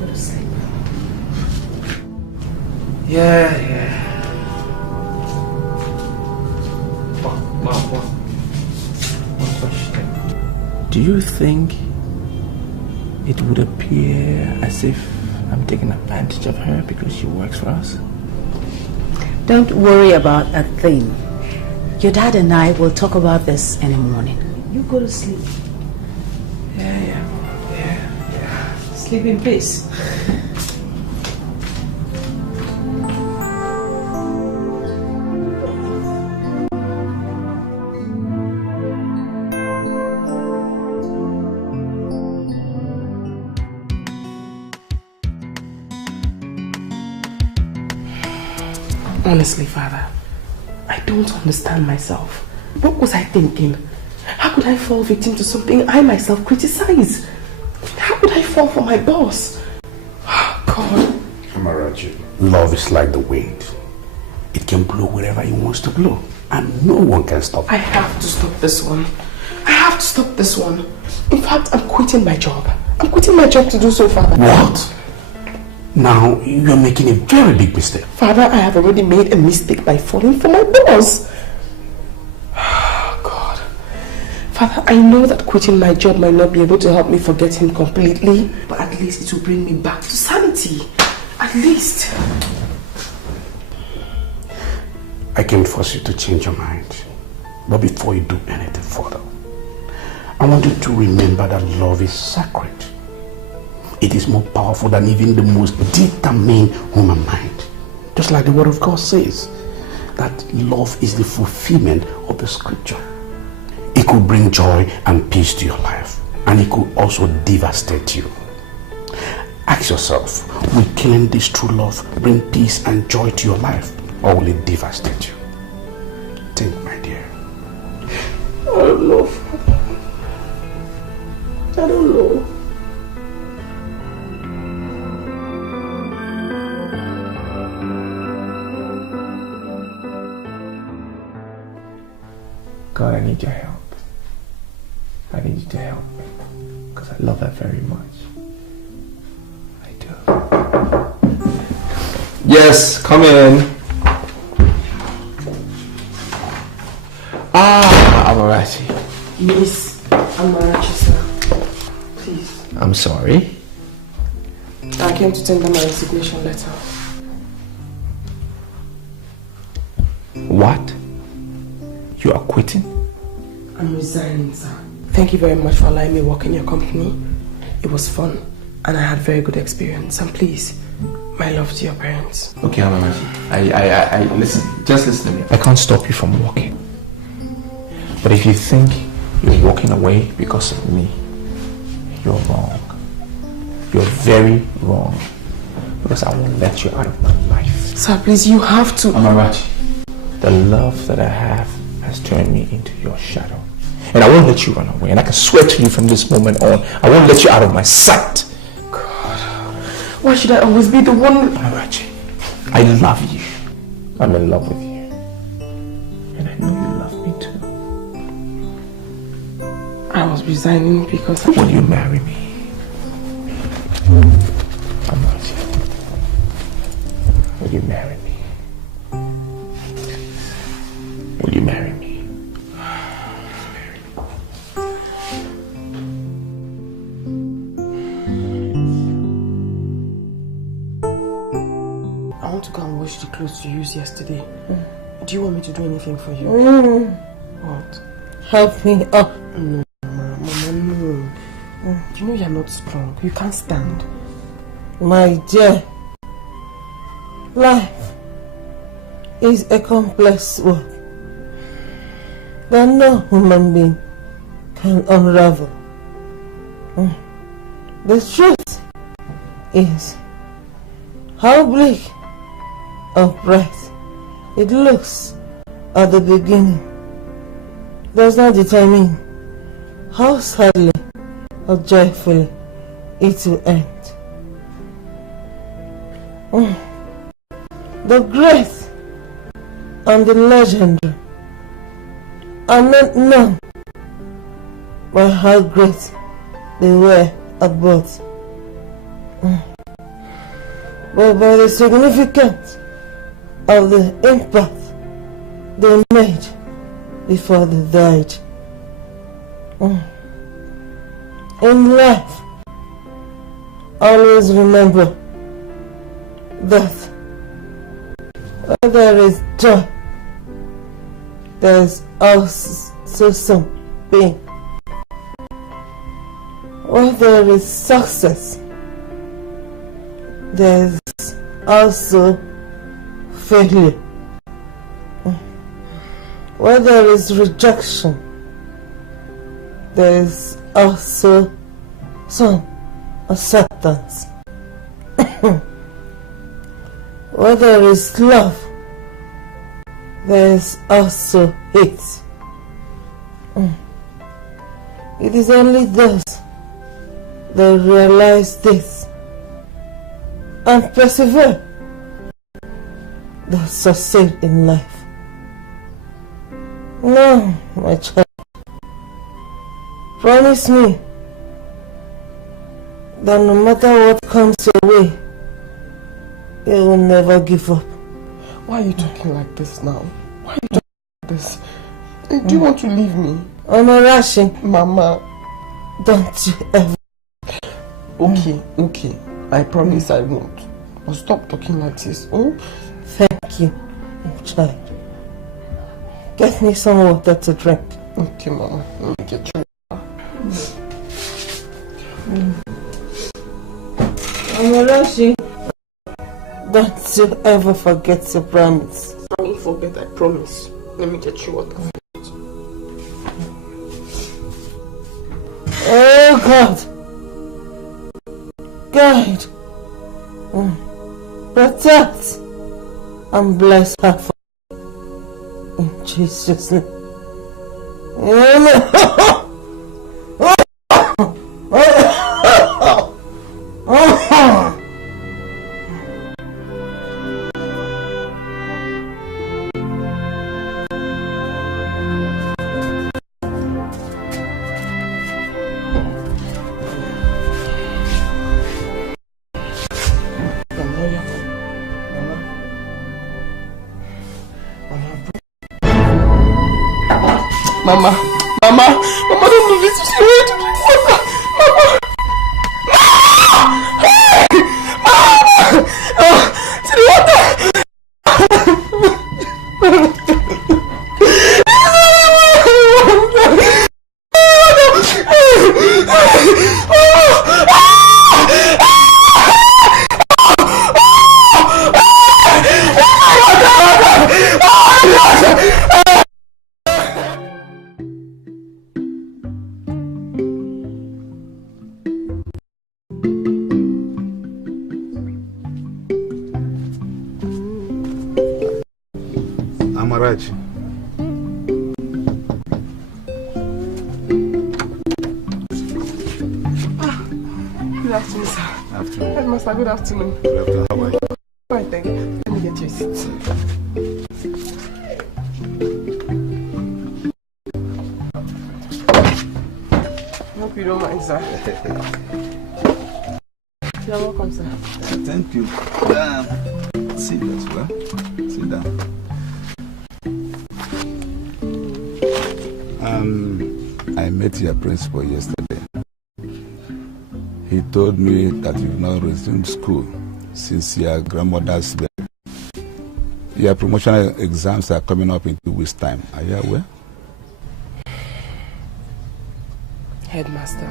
Go to sleep. Yeah. One question. Do you think it would appear as if I'm taking advantage of her because she works for us? Don't worry about a thing. Your dad and I will talk about this in the morning. You go to sleep. Yeah. Sleep in peace. Honestly, Father, I don't understand myself. What was I thinking? How could I fall victim to something I myself criticize? How could I fall for my boss? Oh, God. Amarachi, love is like the wind. It can blow wherever it wants to blow, and no one can stop it. I have to stop this one. I have to stop this one. In fact, I'm quitting my job. I'm quitting my job to do so, Father. What? Now, you're making a very big mistake. Father, I have already made a mistake by falling for my boss. Oh, God. Father, I know that quitting my job might not be able to help me forget him completely, but at least it will bring me back to sanity. At least. I can force you to change your mind. But before you do anything further, I want you to remember that love is sacred. It is more powerful than even the most determined human mind. Just like the word of God says, that love is the fulfillment of the scripture. It could bring joy and peace to your life, and it could also devastate you. Ask yourself, will killing this true love bring peace and joy to your life, or will it devastate you? Think, my dear. I don't know, Father. I don't know. God, I need your help. I need you to help me because I love her very much. I do. Yes, come in. Amarachi. Miss Amarachi, sir. Please. I'm sorry. I came to tender my resignation letter. What? You are quitting? I'm resigning, sir. Thank you very much for allowing me to work in your company. It was fun, and I had very good experience. And please, my love to your parents. Okay, Amarachi. I listen. Just listen to me. I can't stop you from walking. But if you think you're walking away because of me, you're wrong. You're very wrong. Because I won't let you out of my life. Sir, please, you have to. Amarachi, the love that I have has turned me into your shadow. And I won't let you run away. And I can swear to you from this moment on, I won't let you out of my sight. God, why should I always be the one? Amarachi, I love you. I'm in love with you. And I know you love me too. I was resigning because... Will you marry me? clothes you used yesterday. Do you want me to do anything for you? What? Help me up. No, Mama, no. You know you're not strong. You can't stand. My dear, life is a complex work that no human being can unravel. The truth is how bleak or bright it looks at the beginning does not determine how sadly or joyfully it will end. The great and the legendary are not known by how great they were at birth, but by the significance of the impact they made before they died. In life, always remember that where there is joy, there is also some pain. Where there is success, there is also failure. Where there is rejection, there is also some acceptance. Where there is love, there is also hate. It is only those that realize this and persevere that succeed in life. No, my child, promise me that no matter what comes your way, you will never give up. Why are you talking like this now? Why are you talking like this? Do you want to leave me? I'm not rushing. Mama. Don't you ever. Okay. I promise I won't. But stop talking like this. Thank you, child. Get me some water to drink. Okay, Mama. Let me get you. I'm not rushing. Don't you ever forget your promise. I won't forget, I promise. Let me get you water. Oh God, guide, protect, and bless her for in Jesus' name. Amen. Mama, don't do this. She went to drink water. Mama. See the water. Amaraj. Good afternoon, sir. Afternoon. Headmaster, good afternoon. Good afternoon. How are you? Fine, thank you. Let me get you a seat. Hope you don't mind, sir. You're welcome, sir. Thank you. Sit as well. Sit down. I met your principal yesterday. He told me that you've not resumed school since your grandmother's birth. Your promotional exams are coming up in 2 weeks' time. Are you aware? Headmaster,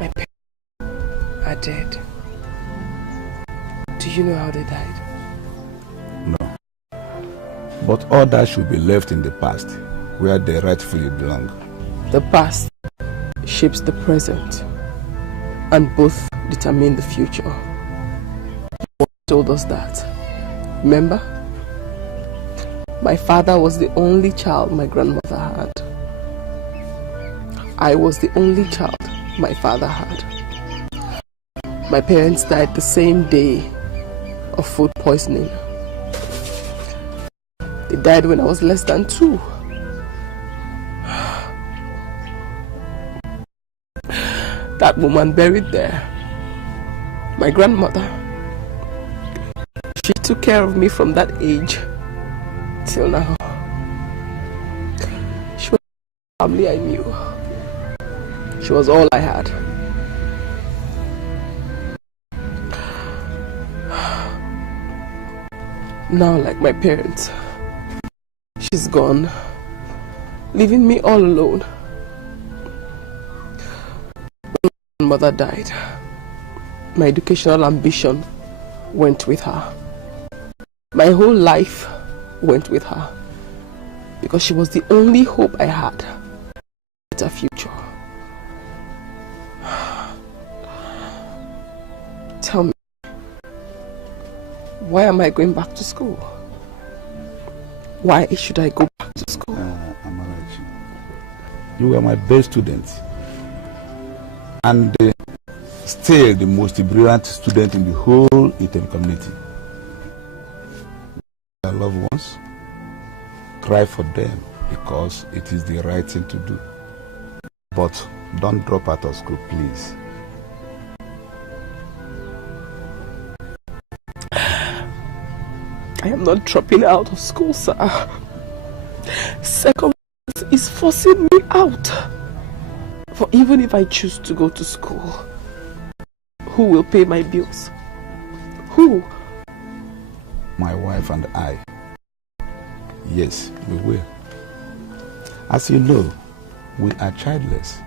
my parents are dead. Do you know how they died? No. But all that should be left in the past, where they rightfully belong. The past shapes the present, and both determine the future. You told us that. Remember? My father was the only child my grandmother had. I was the only child my father had. My parents died the same day of food poisoning. They died when I was less than 2. That woman buried there, my grandmother, she took care of me from that age till now. She was the family I knew. She was all I had. Now, like my parents, she's gone, leaving me all alone. When my mother died, my educational ambition went with her. My whole life went with her, because she was the only hope I had for a better future. Tell me, why am I going back to school? Why should I go back to school? Amarachi, you were my best student, and still the most brilliant student in the whole Item community. Your loved ones, cry for them, because it is the right thing to do. But don't drop out of school, please. I am not dropping out of school, sir. Circumstance is forcing me out. For even if I choose to go to school, who will pay my bills? Who? My wife and I. Yes, we will. As you know, we are childless.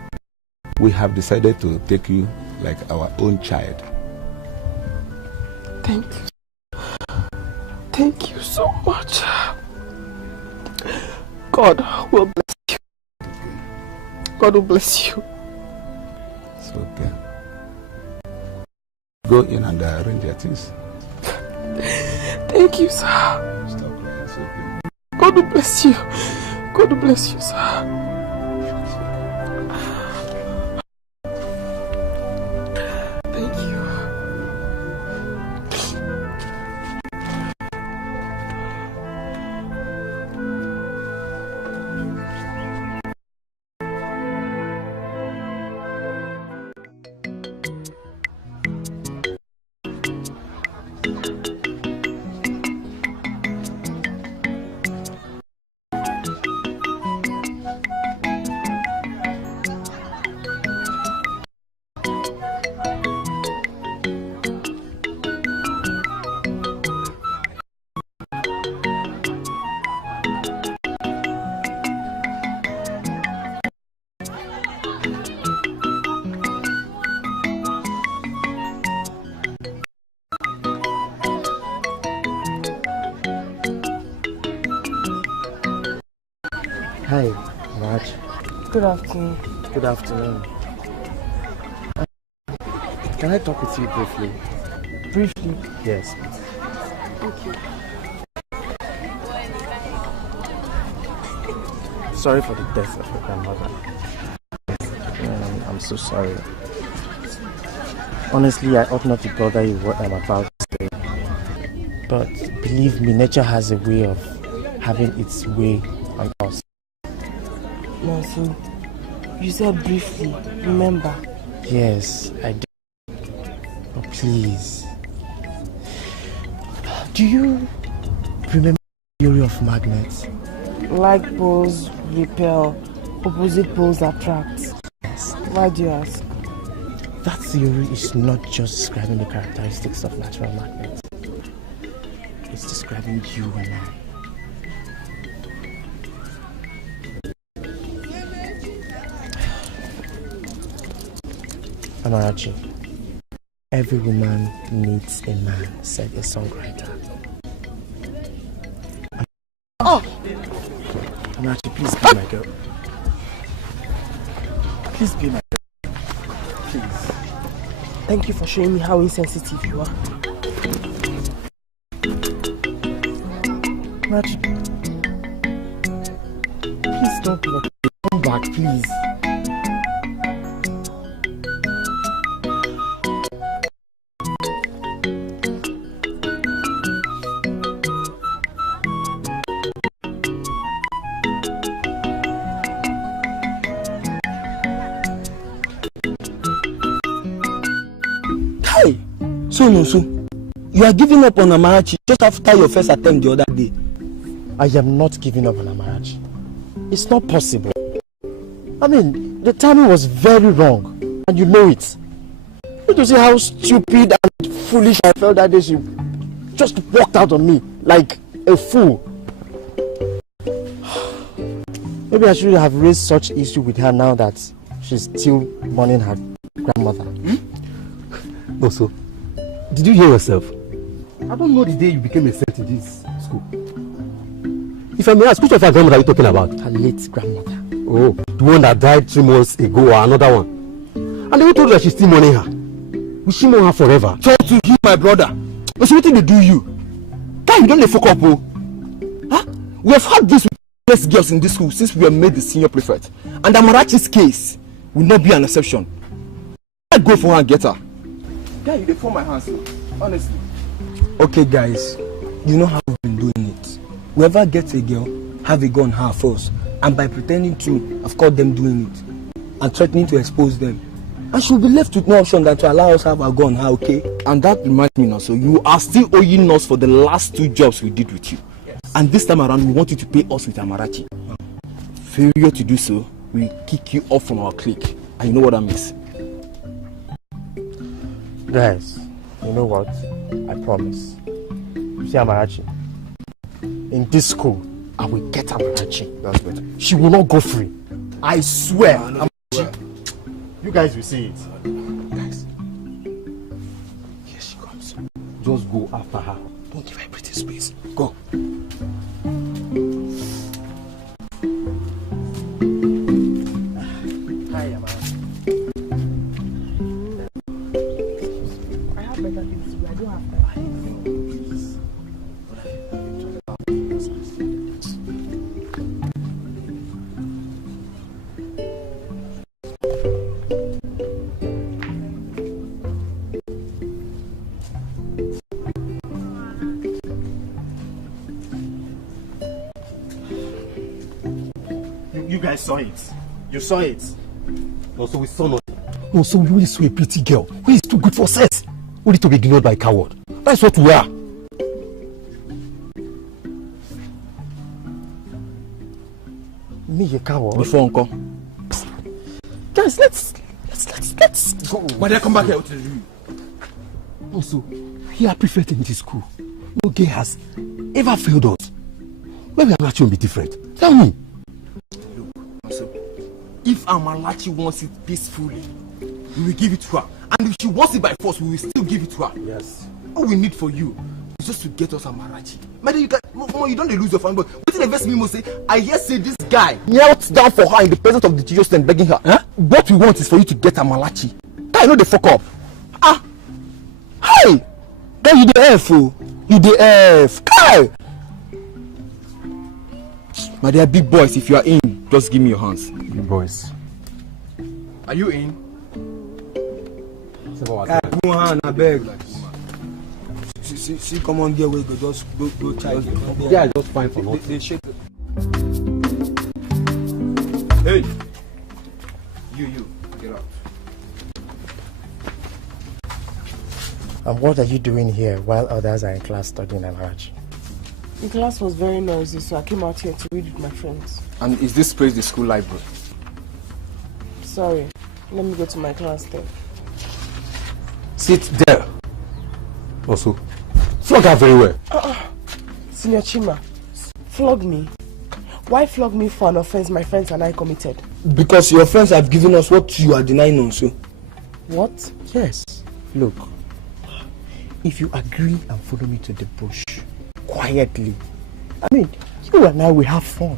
We have decided to take you like our own child. Thank you. Thank you so much. God will bless you. God will bless you. It's okay. Go in and arrange your things. Thank you, sir. Stop crying, it's okay. God will bless you. God will bless you, sir. Hi, Raj. Good afternoon. Good afternoon. Can I talk with you briefly? Briefly? Yes. Thank you. Sorry for the death of your grandmother. I'm so sorry. Honestly, I ought not to bother you what I'm about to say. But believe me, nature has a way of having its way on us. Nancy, you said briefly, remember? Yes, I did. But please, do you remember the theory of magnets? Like poles repel, opposite poles attract. Yes. Why do you ask? That theory is not just describing the characteristics of natural magnets. describing you now. Amarachi, every woman needs a man, said a songwriter. Oh! Amarachi, please be my girl. Please be my girl. Please. Thank you for showing me how insensitive you are. Amarachi, please don't give up. Come back, please. So, you are giving up on Amarachi just after your first attempt the other day. I am not giving up on Amarachi. It's not possible. I mean, the timing was very wrong, and you know it. You to see how stupid and foolish I felt that day. She just walked out on me like a fool. Maybe I should have raised such issue with her now that she's still mourning her grandmother. Also, did you hear yourself? I don't know the day you became a saint in this school. If I may ask, which of our grandmother are you talking about? Her late grandmother. Oh, the one that died 3 months ago or another one. And they told her that she's still mourning her. Will she mourn her forever? Talk to him, my brother. What's what they do you? Guy, you don't let fuck up, oh. Huh? We have had this with best girls in this school since we have made the senior prefect. And Amarachi's case will not be an exception. I go for her and get her. Guy, you form my hands, honestly. Okay, guys, you know how we've been doing it. Whoever gets a girl, have a gun her first, and by pretending to, I've caught them doing it, and threatening to expose them. And she'll be left with no option than to allow us to have a gun her, okay? And that reminds me now, so you are still owing us for the last 2 jobs we did with you. Yes. And this time around, we want you to pay us with Amarachi. Failure to do so, we kick you off from our clique. And you know what that means? Guys, you know what? I promise. You see Amarachi? In this school, I will get Amarachi. That's better. She will not go free. I swear. You guys will see it. Guys. Here she comes. Just go after her. Don't give her breathing space. Go. Hi, Amarachi. I have better things to do. I don't have time. You guys saw it. You saw it. Also, we saw nothing. No, so we only saw a pretty girl who is too good for sex, only to be ignored by a coward. That's what we are. Me, a coward? Before Uncle. Guys, let's go. But they come back here to you. Also, we are prefect in this school. No girl has ever failed us. Maybe Amarachi will be different. Tell me. So, if Amarachi wants it peacefully, we will give it to her. And if she wants it by force, we will still give it to her. Yes. All we need for you is just to get us Amarachi. Maybe you don't lose your family, but what did the invest me say? I hear say this guy knelt down for her in the presence of the teachers and begging her. Huh? What we want is for you to get Amarachi. I know the fuck up. Ah! Hey! Then you the F, oh. You the F. Kai! My dear big boys, if you are in, just give me your hands. Big boys. Are you in? Go hand, I beg. See, come on, get away, go just go try. Yeah, just fine for nothing. They shake it. Hey! You, get out. And what are you doing here while others are in class studying Amarachi? The class was very noisy, so I came out here to read with my friends. And is this place the school library? Sorry, let me go to my class then. Sit there. Also, flog her very well. Senior Chima, flog me. Why flog me for an offense my friends and I committed? Because your friends have given us what you are denying also. What? Yes. Look, if you agree and follow me to the bush quietly, I mean, you and I will have fun.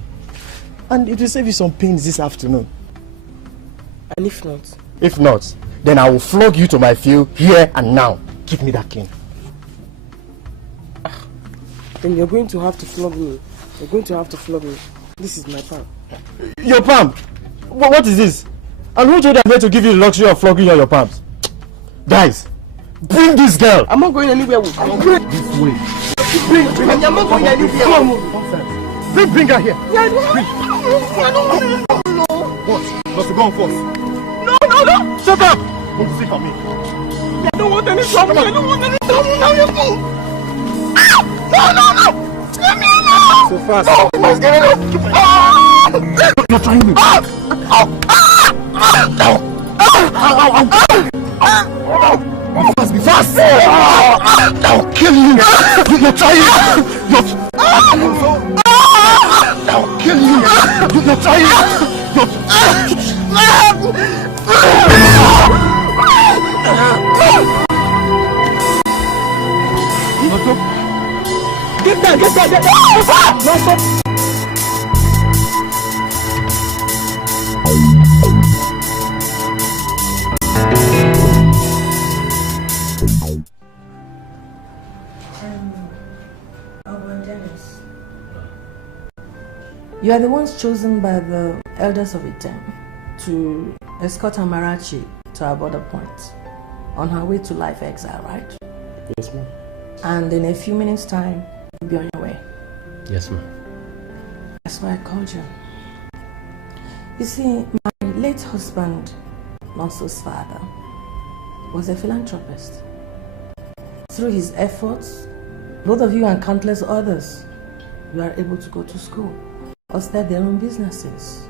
And it will save you some pains this afternoon. And if not? If not, then I will flog you to my field here and now. Give me that cane. Then you're going to have to flog me. You're going to have to flog me. This is my palm. Your palm? What is this? And who told you I'm here to give you the luxury of flogging your palms? Guys, bring this girl! I'm not going anywhere with you. This way. Bring I'm not going anywhere. Come on, bring her here. I don't know. What? Must you go on first? No. Shut up! Don't sit on me. I don't want any trouble. I don't want any trouble. Now you're cool. No. Let me alone. So fast. No, let's get it up. You're trying me. Be fast! I'll kill you! You're trying! I'll kill you! You're trying! Get that! No, stop! You are the ones chosen by the elders of Item to escort Amarachi to our border point on her way to life exile, right? Yes, ma'am. And in a few minutes' time, you'll be on your way. Yes, ma'am. That's why I called you. You see, my late husband, Nonso's father, was a philanthropist. Through his efforts, both of you and countless others, you are able to go to school or start their own businesses.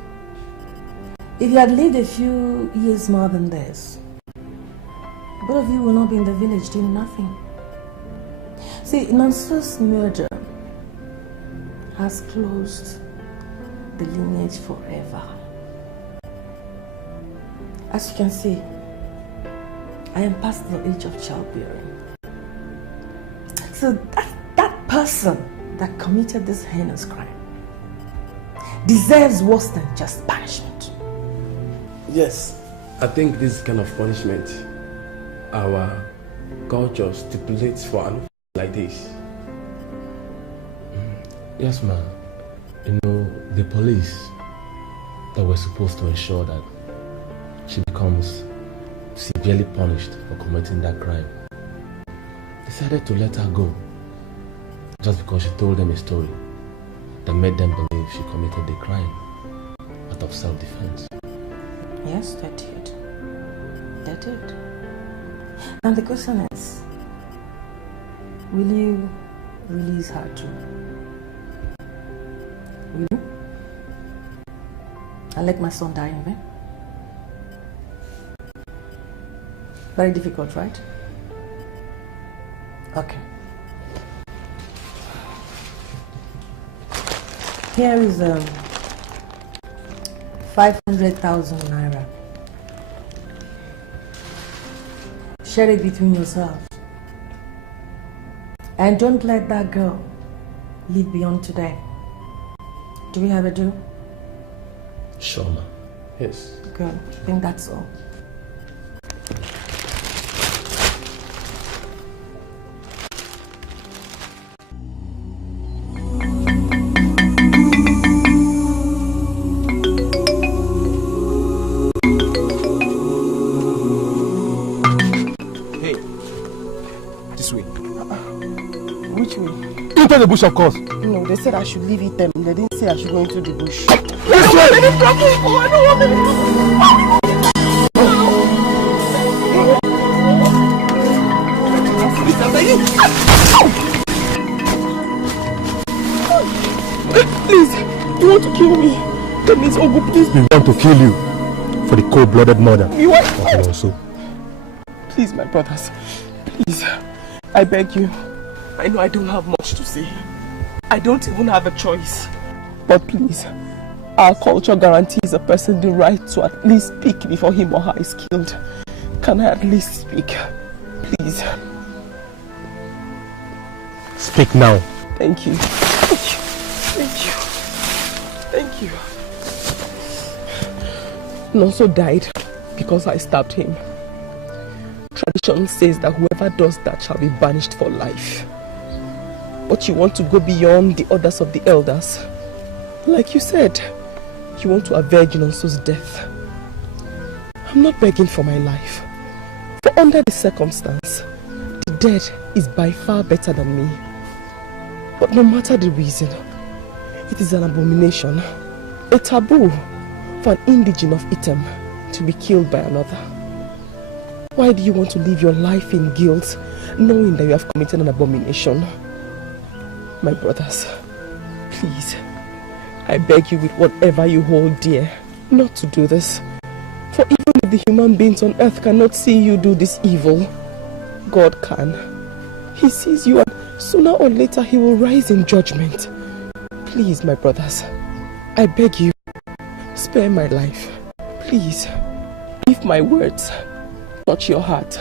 If you had lived a few years more than this, both of you will not be in the village doing nothing. See, Nonso's murder has closed the lineage forever. As you can see, I am past the age of childbearing. So that person that committed this heinous crime deserves worse than just punishment. Yes, I think this kind of punishment our culture stipulates for an like this. Yes, ma'am. You know, the police that were supposed to ensure that she becomes severely punished for committing that crime decided to let her go just because she told them a story that made them believe she committed the crime out of self-defense. Yes, they did. They did. And the question is, will you release her too? Will you? And let my son die in vain? Very difficult, right? Okay. Here is 500,000 naira. Share it between yourselves. And don't let that girl live beyond today. Do we have a deal? Sure, ma'am. Yes. Good. I think that's all. Into the bush, of course. No, they said I should leave it them. They didn't say I should go into the bush. This way! I don't want any Please, you want to kill me? That means Ogu, please. We want to kill you for the cold-blooded murder. You want? Also. Please, my brothers. Please, I beg you. I know I don't have much to say. I don't even have a choice. But please, our culture guarantees a person the right to at least speak before him or her is killed. Can I at least speak? Please. Speak now. Thank you. Thank you. Thank you. Thank you. Nonso died because I stabbed him. Tradition says that whoever does that shall be banished for life. But you want to go beyond the orders of the elders. Like you said, you want to avenge Nonso's death. I'm not begging for my life. For under the circumstance, the dead is by far better than me. But no matter the reason, it is an abomination, a taboo for an indigene of Item to be killed by another. Why do you want to live your life in guilt, knowing that you have committed an abomination? My brothers, please, I beg you with whatever you hold dear, not to do this. For even if the human beings on earth cannot see you do this evil, God can. He sees you, and sooner or later he will rise in judgment. Please, my brothers, I beg you, spare my life. Please, if my words touch your heart,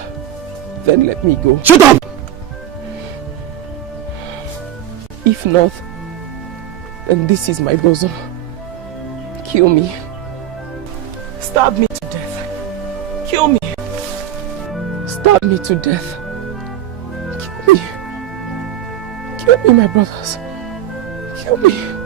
then let me go. Shut up! If not, then this is my bosom. Kill me. Stab me to death. Kill me. Stab me to death. Kill me. Kill me, my brothers. Kill me.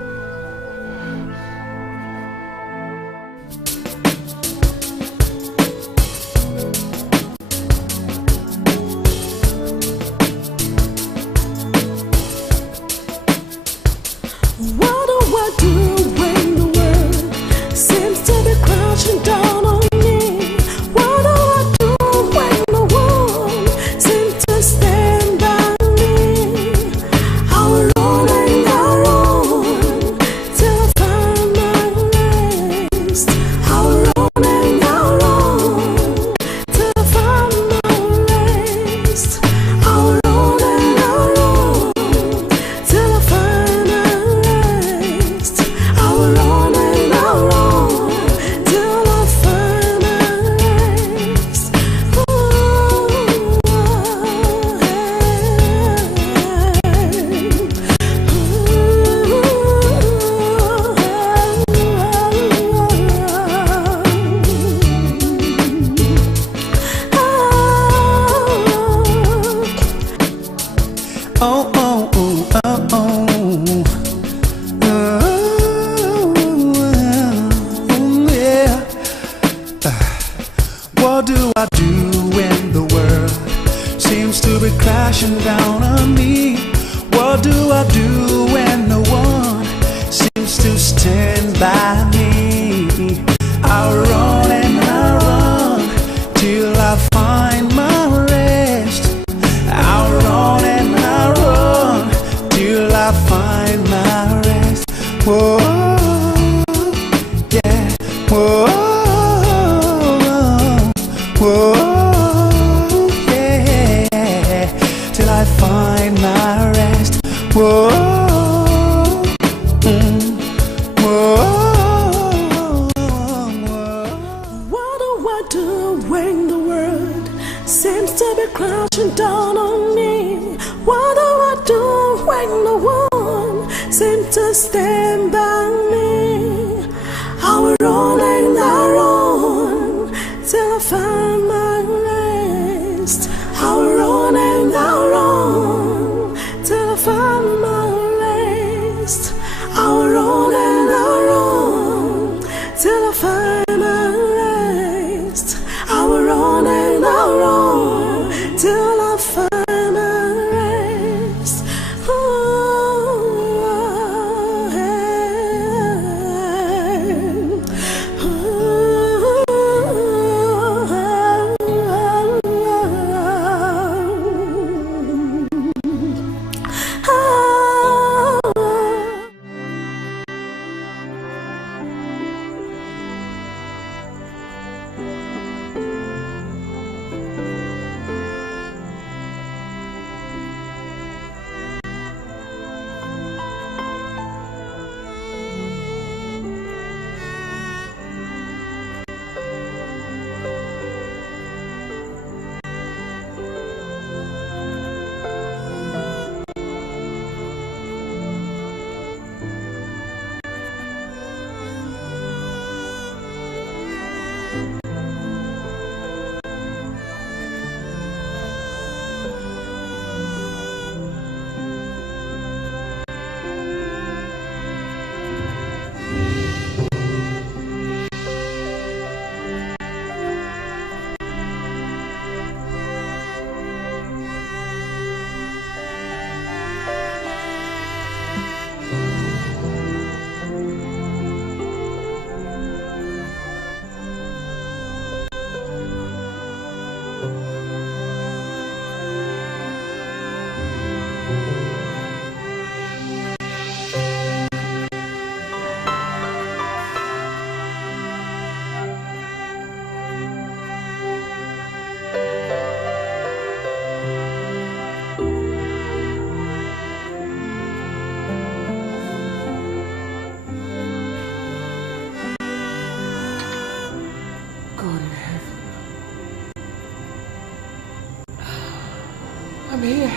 I'm here.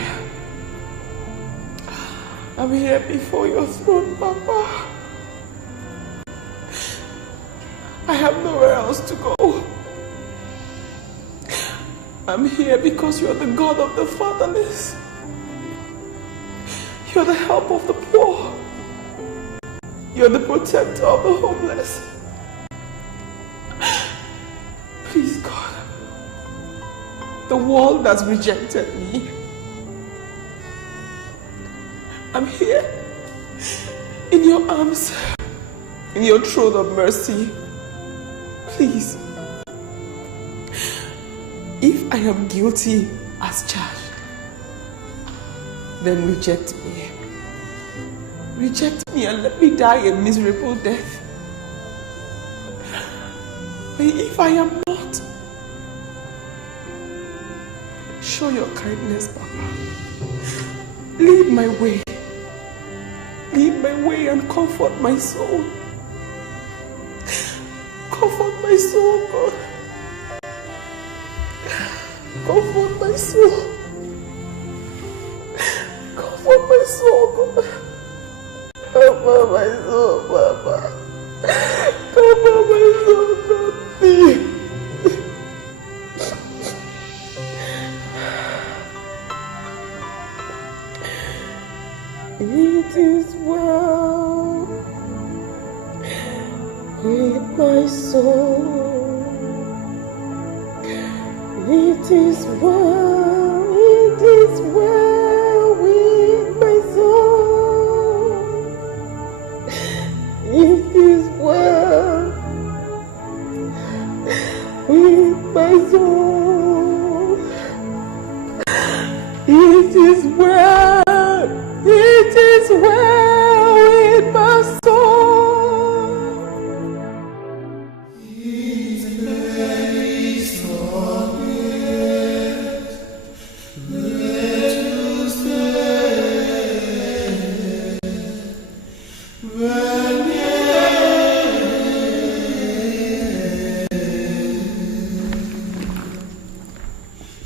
I'm here before your throne, Papa. I have nowhere else to go. I'm here because you're the God of the fatherless. You're the help of the poor. You're the protector of the homeless. Please, God, the world has rejected me. I'm here in your arms, in your throne of mercy. Please, if I am guilty as charged, then reject me. Reject me and let me die a miserable death. But if I am not, show your kindness, Papa. Lead my way. Lead my way and comfort my soul. Comfort my soul, God. Comfort my soul. Comfort my soul, God. Comfort my soul, Papa. Comfort my soul, Papi. It is well with my soul. It is well with my soul. It is well with my soul. It is well. It is well with my soul. It's a place for me. Where to stay.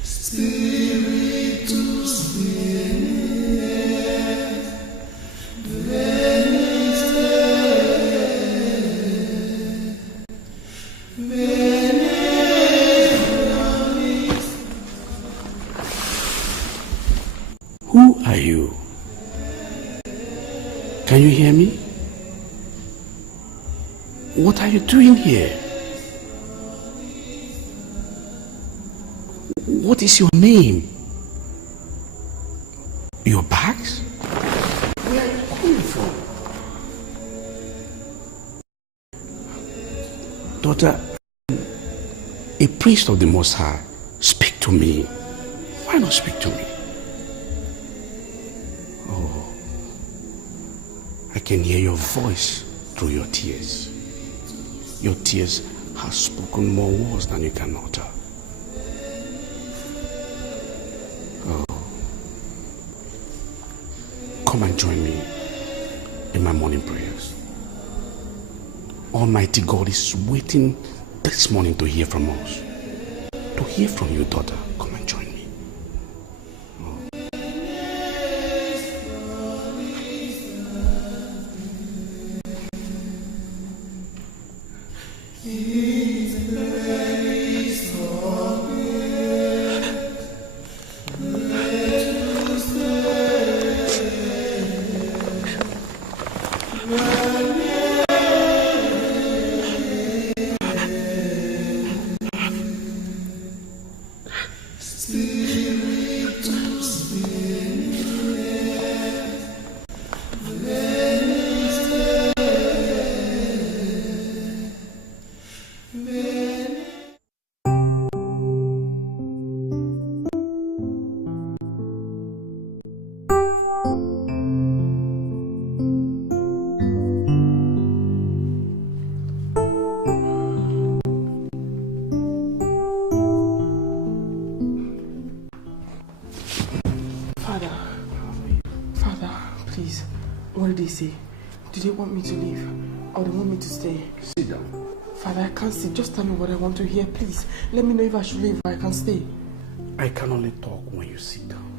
Spirit to spirit. Who are you? Can you hear me? What are you doing here? What is your name? Your bags? Where are you coming from? Daughter, a priest of the Most High, speak to me. Why not speak to me? Oh, I can hear your voice through your tears. Your tears have spoken more words than you can utter. Oh, come and join me in my morning prayers. Almighty God is waiting this morning to hear from us. To hear from you, daughter. Come and join me. What did they say? Do they want me to leave? Or they want me to stay? Sit down. Father, I can't sit. Just tell me what I want to hear, please. Let me know if I should leave or I can stay. I can only talk when you sit down.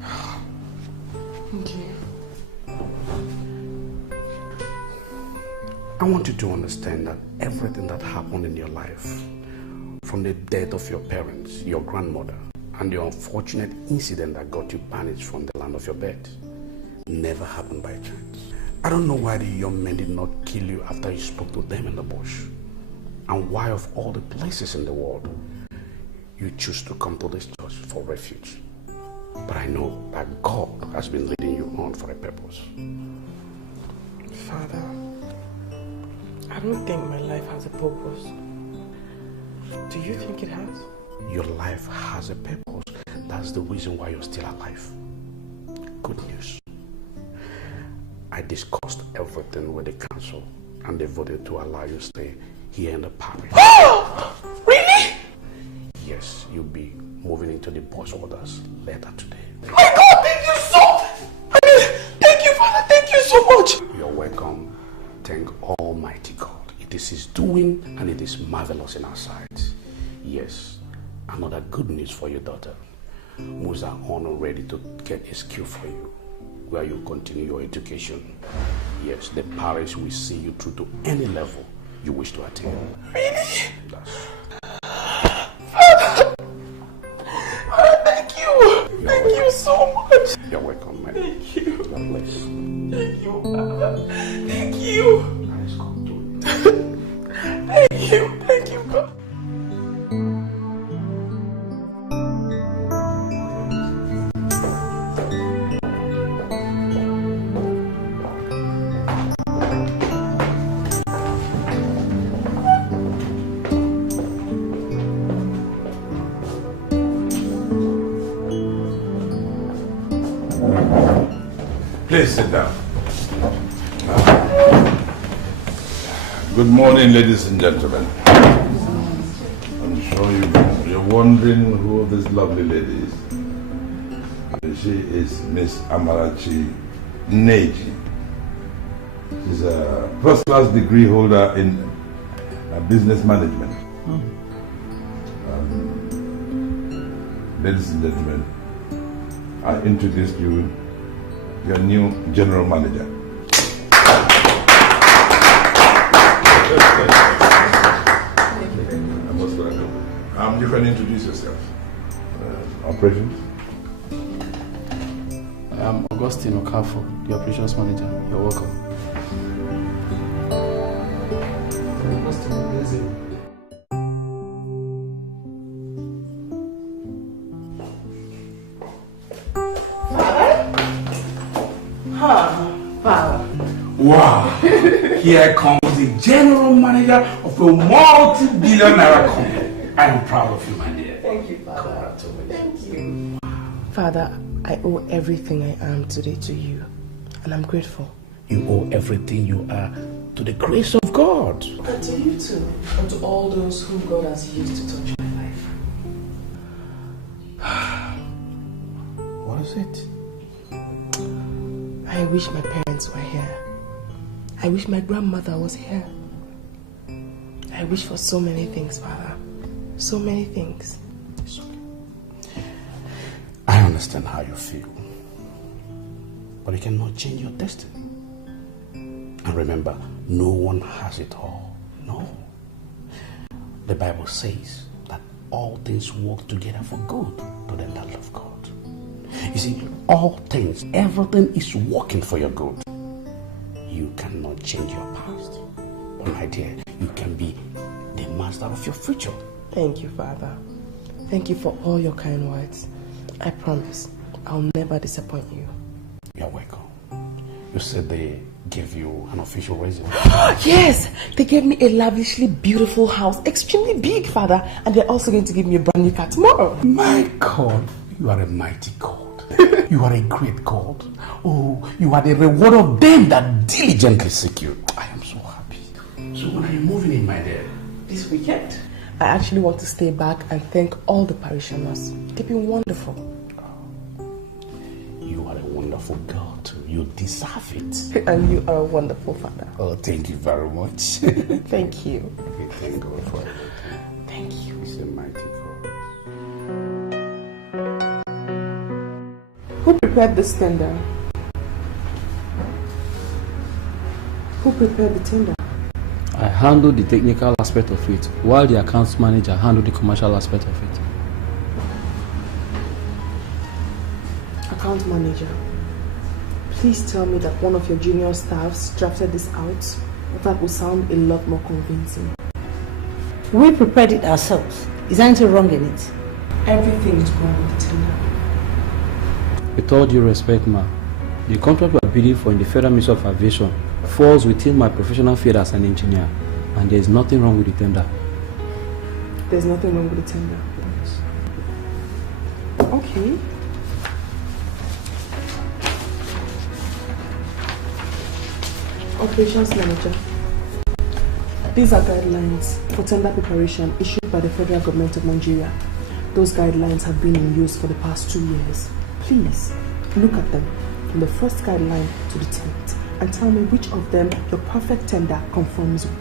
Okay. I want you to understand that everything that happened in your life, from the death of your parents, your grandmother, and the unfortunate incident that got you banished from the land of your birth, never happened by chance. I don't know why the young men did not kill you after you spoke to them in the bush, and why of all the places in the world you choose to come to this church for refuge. But I know that God has been leading you on for a purpose. Father, I don't think my life has a purpose. Do you think it has? Your life has a purpose. That's the reason why you're still alive. Good news. I discussed everything with the council and they voted to allow you to stay here in the parish. Really? Yes, you'll be moving into the boss orders later today. My God, thank you thank you, Father, thank you so much. You're welcome. Thank Almighty God. It is His doing and it is marvelous in our sight. Yes, another good news for your daughter. Moves are on ready to get a skill for you, where you continue your education. Yes, the parish will see you through to any level you wish to attain. Really? That's... Father, thank you. Thank you so much. You're welcome, man. Thank you. God bless. Thank you, Father. Thank you. Thank you, God. Please sit down. Good morning, ladies and gentlemen. I'm sure you're wondering who this lovely lady is. She is Miss Amarachi Neji. She's a first-class degree holder in business management. Ladies and gentlemen, I introduce you your new general manager. You can introduce yourself. Operations? I am Augustine Okafor, the operations manager. You're welcome. Wow! Here comes the general manager of a multi-billion naira company. I am proud of you, my dear. Thank you, Father. Thank you. Father, I owe everything I am today to you, and I'm grateful. You owe everything you are to the grace of God. And to you too, and to all those whom God has used to touch my life. What is it? I wish my parents were here. I wish my grandmother was here. I wish for so many things, Father. So many things. It's okay. I understand how you feel. But you cannot change your destiny. And remember, no one has it all. No. The Bible says that all things work together for good to them that love God. You see, all things, everything is working for your good. You cannot change your past. But my dear, you can be the master of your future. Thank you, Father. Thank you for all your kind words. I promise I'll never disappoint you. You're welcome. You said they gave you an official resume. Yes! They gave me a lavishly beautiful house, extremely big, Father. And they're also going to give me a brand new car tomorrow. My God, you are a mighty God. You are a great God. Oh, you are the reward of them that diligently seek you. I am so happy. So when are you moving in, my dear? This weekend? I actually want to stay back and thank all the parishioners. They've been wonderful. You are a wonderful girl too. You deserve it. And you are a wonderful father. Oh, thank you very much. Thank you. Okay, thank God for it. Thank you. He's a mighty God. Who prepared this tender? Who prepared the tender? I handled the technical aspect of it, while the accounts manager handled the commercial aspect of it. Account manager, please tell me that one of your junior staffs drafted this out. That will sound a lot more convincing. We prepared it ourselves. Is there anything wrong in it? Everything is wrong with the tender. With all due respect, ma, the contract we are bidding for in the Federal Ministry of Aviation falls within my professional field as an engineer, and there is nothing wrong with the tender. There's nothing wrong with the tender. Okay. Operations Manager. These are guidelines for tender preparation issued by the Federal Government of Nigeria. Those guidelines have been in use for the past 2 years. Please, look at them from the first guideline to the 10th and tell me which of them your perfect tender conforms with.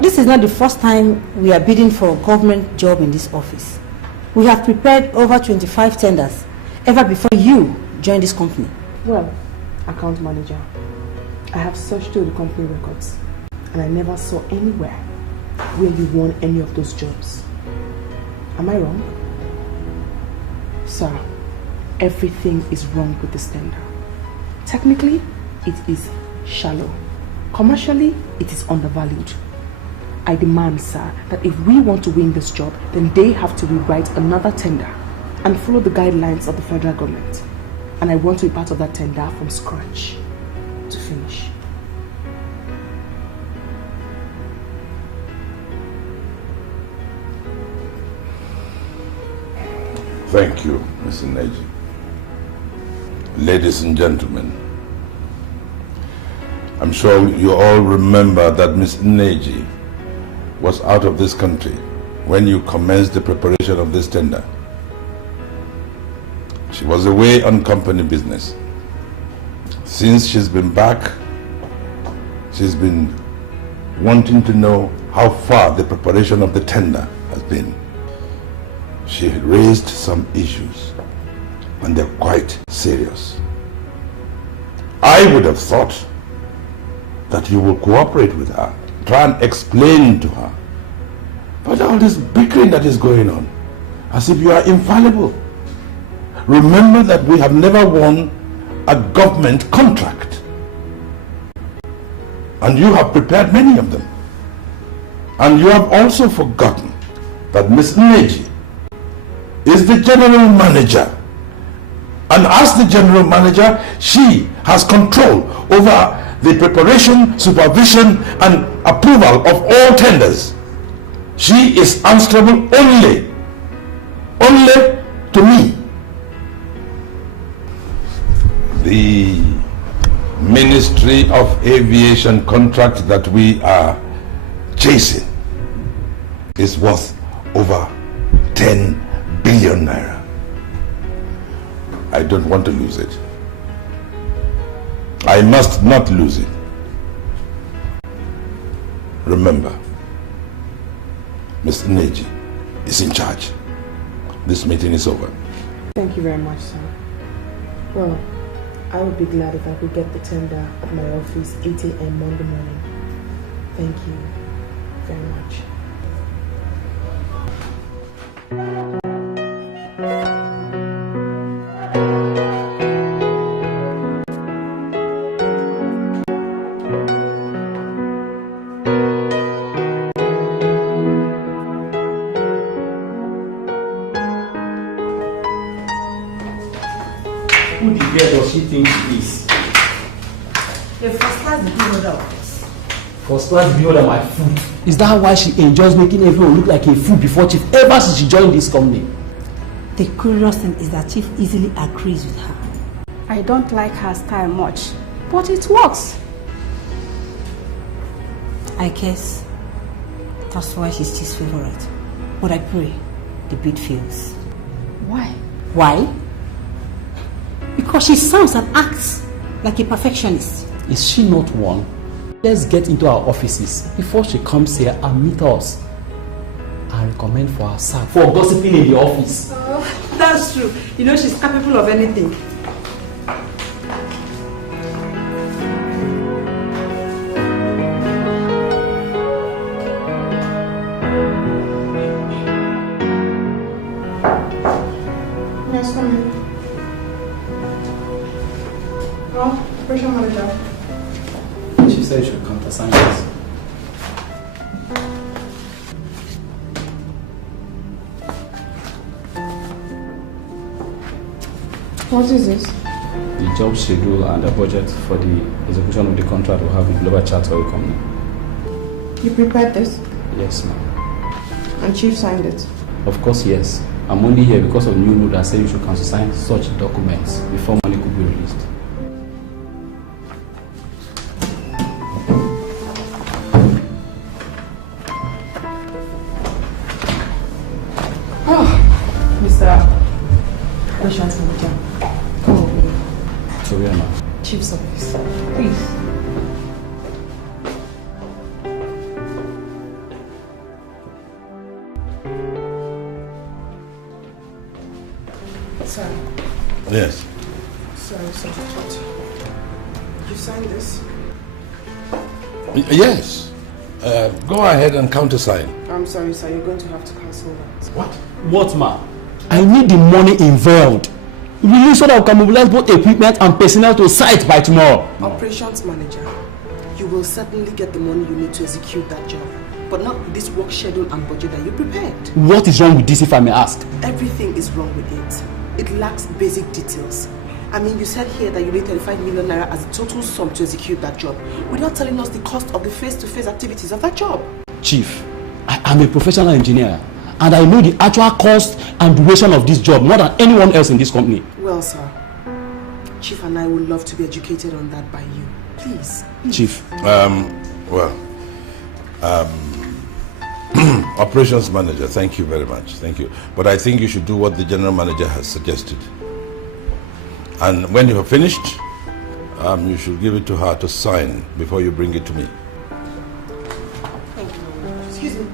This is not the first time we are bidding for a government job in this office. We have prepared over 25 tenders ever before you joined this company. Well, account manager, I have searched through the company records and I never saw anywhere where you won any of those jobs. Am I wrong? Sir, everything is wrong with this tender. Technically, it is shallow. Commercially, it is undervalued. I demand, sir, that if we want to win this job, then they have to rewrite another tender and follow the guidelines of the federal government. And I want to be part of that tender from scratch to finish. Thank you, Mr. Neji. Ladies and gentlemen, I'm sure you all remember that Ms. Neji was out of this country when you commenced the preparation of this tender. She was away on company business. Since she's been back, she's been wanting to know how far the preparation of the tender has been. She raised some issues, and they're quite serious. I would have thought that you will cooperate with her, try and explain to her. But all this bickering that is going on, as if you are infallible. Remember that we have never won a government contract. And you have prepared many of them. And you have also forgotten that Ms. Neji is the general manager. And as the general manager, she has control over the preparation, supervision, and approval of all tenders. She is answerable only to me. The Ministry of Aviation contract that we are chasing is worth over 10 billion naira. I don't want to lose it. I must not lose it. Remember, Mr. Neji is in charge. This meeting is over. Thank you very much, sir. Well, I would be glad if I could get the tender at my office 8 a.m. Monday morning. Thank you very much. Who the hell does she think she is? The first class degree of us. First class degree holder my food. Is that why she enjoys making everyone look like a fool before Chief ever since she joined this company? The curious thing is that Chief easily agrees with her. I don't like her style much, but it works. I guess that's why she's Chief's favorite. But I pray the bid fails. Why? Why? Because she sounds and acts like a perfectionist. Is she not one? Let's get into our offices before she comes here and meet us. I recommend for her sack for gossiping in the office. That's true. You know she's capable of anything. should countersign this. What is this? The job schedule and the budget for the execution of the contract we have with Global Chat Oil Company. You prepared this? Yes, ma'am. And Chief signed it? Of course, yes. I'm only here because of new rule that says you should countersign such documents before money could be released. Mr. Operations Manager, come over here. So where now? Chief's office, please. Sir. Yes. Sorry, sir. You signed this? Yes. Go ahead and countersign. I'm sorry, sir. You're going to have to cancel that. What? What, ma? I need the money involved. Really, so that we can mobilize both equipment and personnel to site by tomorrow. Operations manager, you will certainly get the money you need to execute that job. But not with this work schedule and budget that you prepared. What is wrong with this, if I may ask? Everything is wrong with it. It lacks basic details. I mean, you said here that you need 35 million naira as a total sum to execute that job, without telling us the cost of the face-to-face activities of that job. Chief, I am a professional engineer, and I know the actual cost and duration of this job more than anyone else in this company. Well, sir, Chief and I would love to be educated on that by you. Please. Chief. Operations manager, thank you very much. Thank you. But I think you should do what the general manager has suggested. And when you have finished, you should give it to her to sign before you bring it to me. Thank you. Excuse me.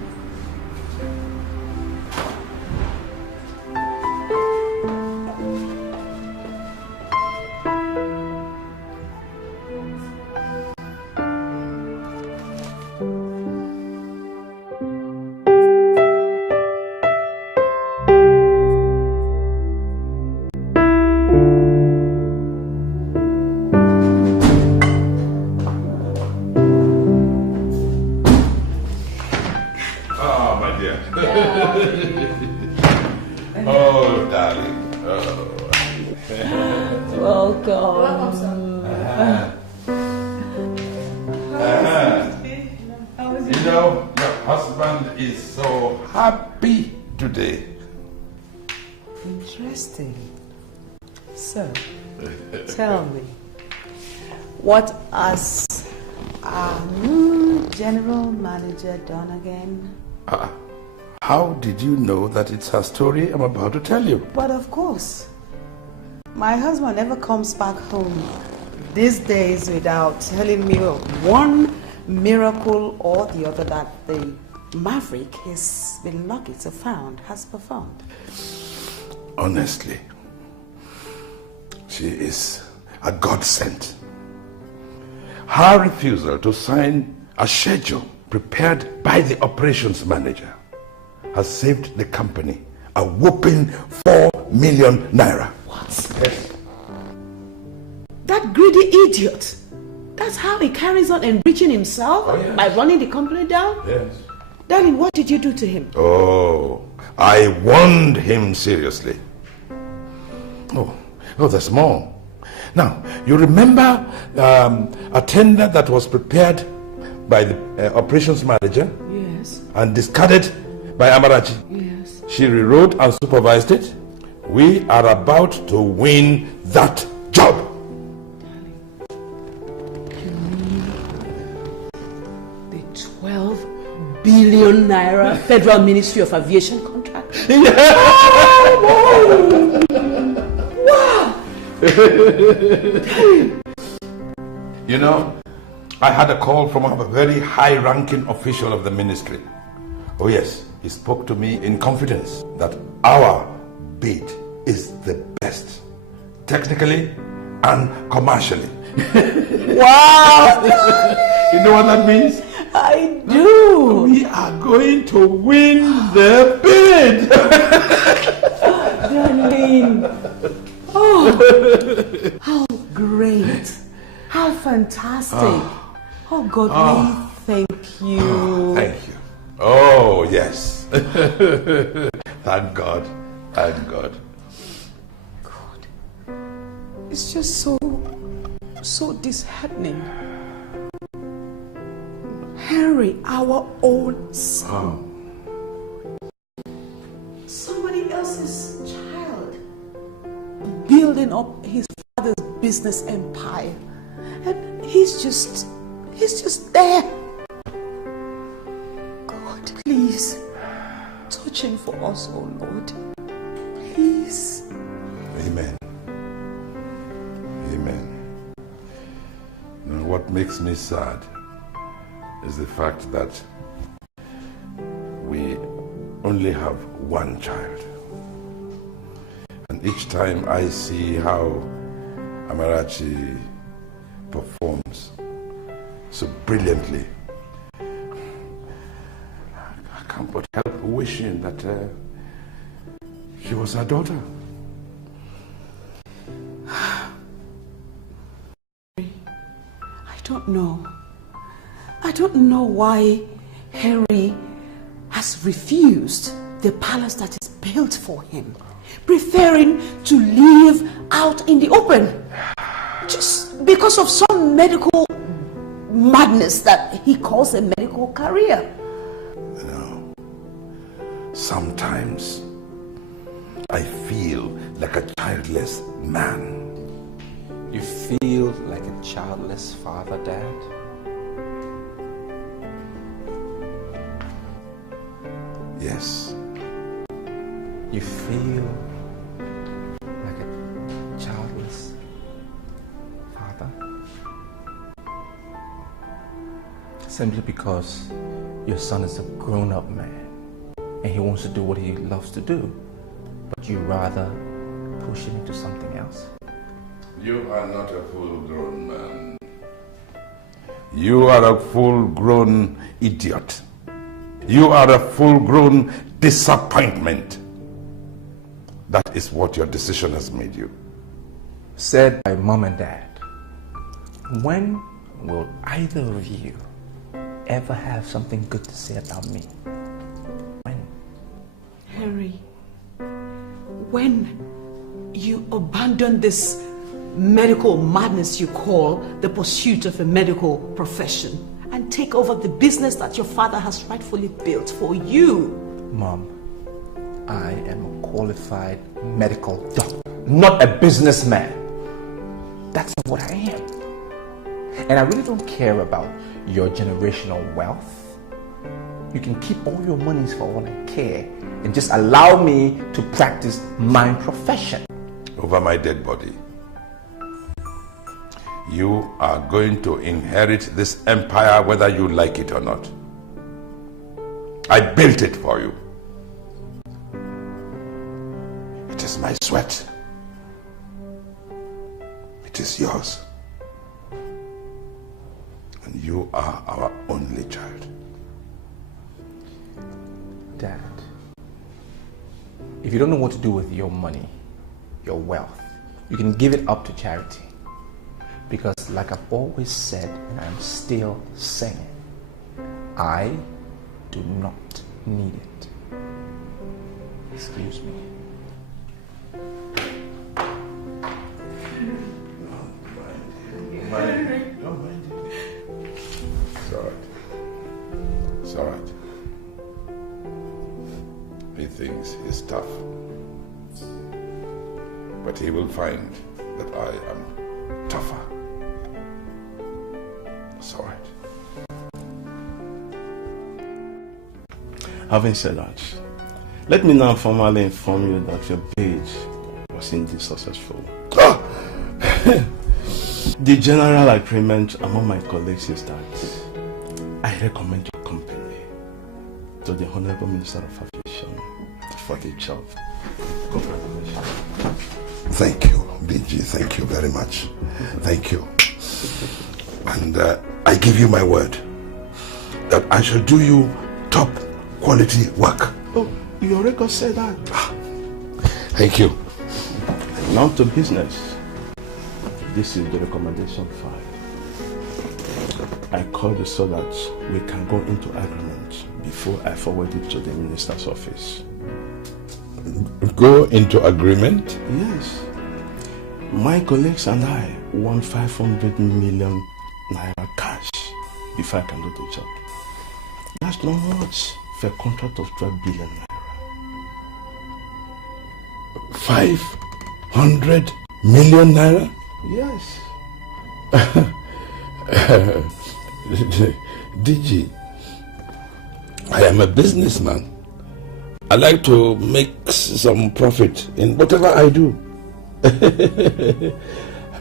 Oh, darling. Oh. Welcome, sir. You know, your husband is so happy today. Interesting. So, tell me, what has our new general manager done again? How did you know that it's her story I'm about to tell you? But of course, my husband never comes back home these days without telling me of one miracle or the other that the maverick he's been lucky to found has performed. Honestly, she is a godsend. Her refusal to sign a schedule prepared by the operations manager has saved the company a whopping 4 million naira. What? Yes. That greedy idiot. That's how he carries on enriching himself by running the company down? Yes. Darling, what did you do to him? Oh, I warned him seriously. Oh, there's more. Now, you remember a tender that was prepared by the operations manager? Yes. And discarded by Amarachi? Yes. She rewrote and supervised it. We are about to win that job. You mean the 12 billion naira Federal Ministry of Aviation contract? Oh, wow! You know, I had a call from a very high-ranking official of the ministry. Oh yes, he spoke to me in confidence that our bid is the best, technically and commercially. Wow! You know what that means? I do. We are going to win the bid. Darling. Oh, how great. How fantastic. Oh God, we thank you. Thank you. Oh, yes. Thank God. Thank God. God. It's just so disheartening. Henry, our own son. Somebody else's child. Building up his father's business empire. And he's just there. God, please, touch him for us, oh Lord. Please. Amen. Amen. Now, what makes me sad is the fact that we only have one child. And each time I see how Amarachi performs so brilliantly, I can't but help wishing that she was our daughter. I don't know why Henry has refused the palace that is built for him, preferring to live out in the open just because of some medical madness that he calls a medical career. You know, sometimes I feel like a childless man. You feel like a childless father, Dad? Yes. You feel like a childless father? Simply because your son is a grown-up man and he wants to do what he loves to do, but you rather push him into something else? You are not a full-grown man. You are a full-grown idiot. You are a full-grown disappointment. That is what your decision has made you. Said by Mom and Dad, when will either of you ever have something good to say about me? When? Henry, when you abandon this medical madness you call the pursuit of a medical profession and take over the business that your father has rightfully built for you. Mom, I am a qualified medical doctor, not a businessman. That's not what I am. And I really don't care about your generational wealth. You can keep all your monies for all I care and just allow me to practice my profession. Over my dead body. You are going to inherit this empire whether you like it or not. I built it for you. It is my sweat. It is yours. And you are our only child. Dad, if you don't know what to do with your money, your wealth, you can give it up to charity. Because like I've always said, and I'm still saying, I do not need it. Excuse me. Don't mind it. It's all right. It's all right. He thinks he's tough. But he will find that I am tougher. It's all right. Having said that, let me now formally inform you that your bid was indeed successful. The general agreement among my colleagues is that I recommend your company to the Honorable Minister of Aviation for the job. Congratulations. Thank you, BG. Thank you very much. Thank you. And I give you my word that I shall do you top quality work. Oh, your record said that. Thank you. Now to business. This is the recommendation file. I called you so that we can go into agreement before I forward it to the minister's office. Go into agreement? Yes. My colleagues and I want 500 million naira cash before I can do the job. That's not much for a contract of 12 billion naira. 500 million naira? Yes. DG, I am a businessman. I like to make some profit in whatever I do. I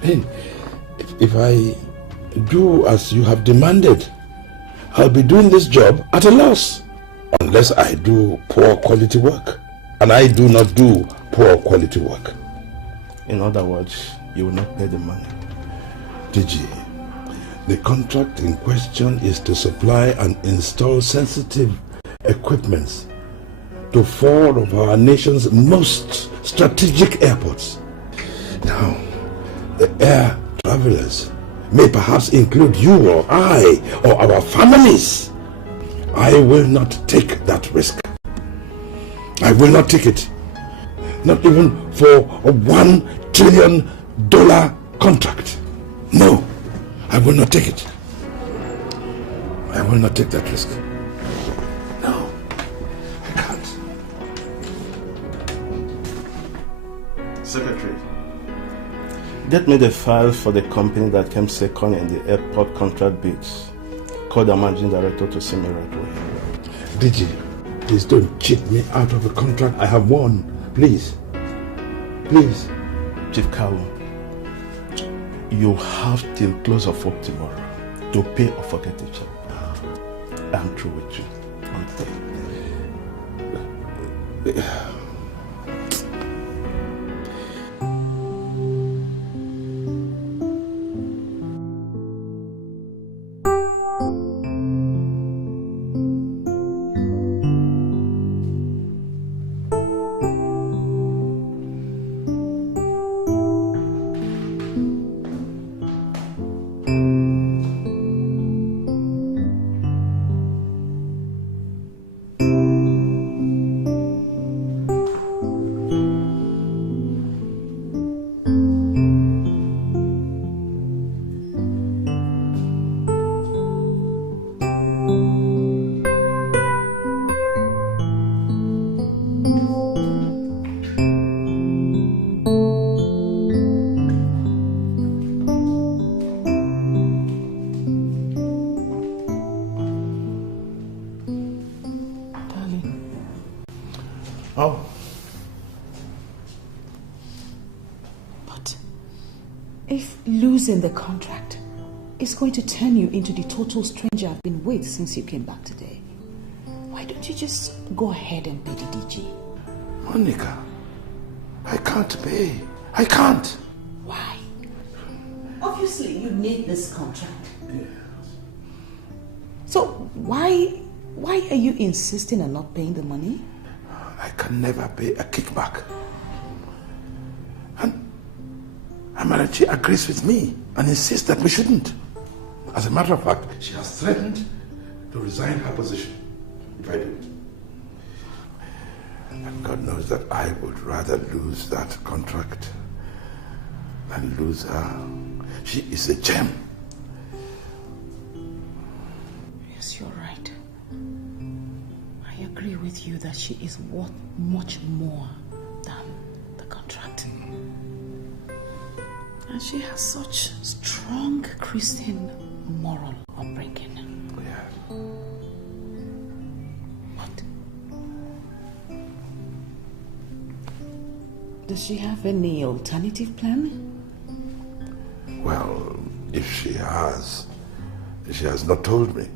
mean, if I do as you have demanded, I'll be doing this job at a loss. Unless I do poor quality work. And I do not do poor quality work. In other words, you will not pay the money. DG, the contract in question is to supply and install sensitive equipments to 4 of our nation's most strategic airports. Now, the air travelers may perhaps include you or I or our families. I will not take that risk. I will not take it. Not even for a $1 trillion contract. No, I will not take it. I will not take that risk. No, I can't. Secretary, get me the file for the company that came second in the airport contract bids. Call the managing director to see me right away. DG, please don't cheat me out of a contract I have won. Please. Please. Chief Kalu, you have till close of work tomorrow to pay or forget each other. I'm through with you. Losing the contract is going to turn you into the total stranger I've been with since you came back today. Why don't you just go ahead and pay the DG? Monica, I can't pay. I can't. Why? Obviously, you need this contract. Yes. So why are you insisting on not paying the money? I can never pay a kickback. Amarachi agrees with me and insists that we shouldn't. As a matter of fact, she has threatened to resign her position if I do it. And God knows that I would rather lose that contract than lose her. She is a gem. Yes, you're right. I agree with you that she is worth much more than the contract. And she has such strong Christian moral upbringing. Yeah. But does she have any alternative plan? Well, if she has not told me.